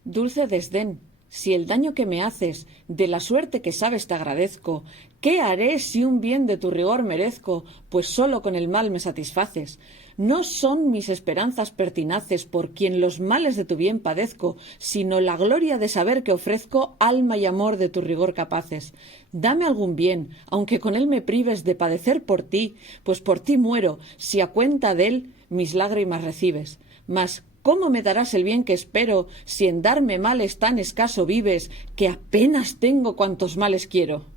Dulce desdén, si el daño que me haces, de la suerte que sabes te agradezco. ¿Qué haré si un bien de tu rigor merezco? Pues sólo con el mal me satisfaces. No son mis esperanzas pertinaces por quien los males de tu bien padezco, sino la gloria de saber que ofrezco alma y amor de tu rigor capaces. Dame algún bien, aunque con él me prives de padecer por ti, pues por ti muero, si a cuenta de él mis lágrimas recibes. Mas ¿cómo me darás el bien que espero, si en darme males tan escaso vives, que apenas tengo cuantos males quiero?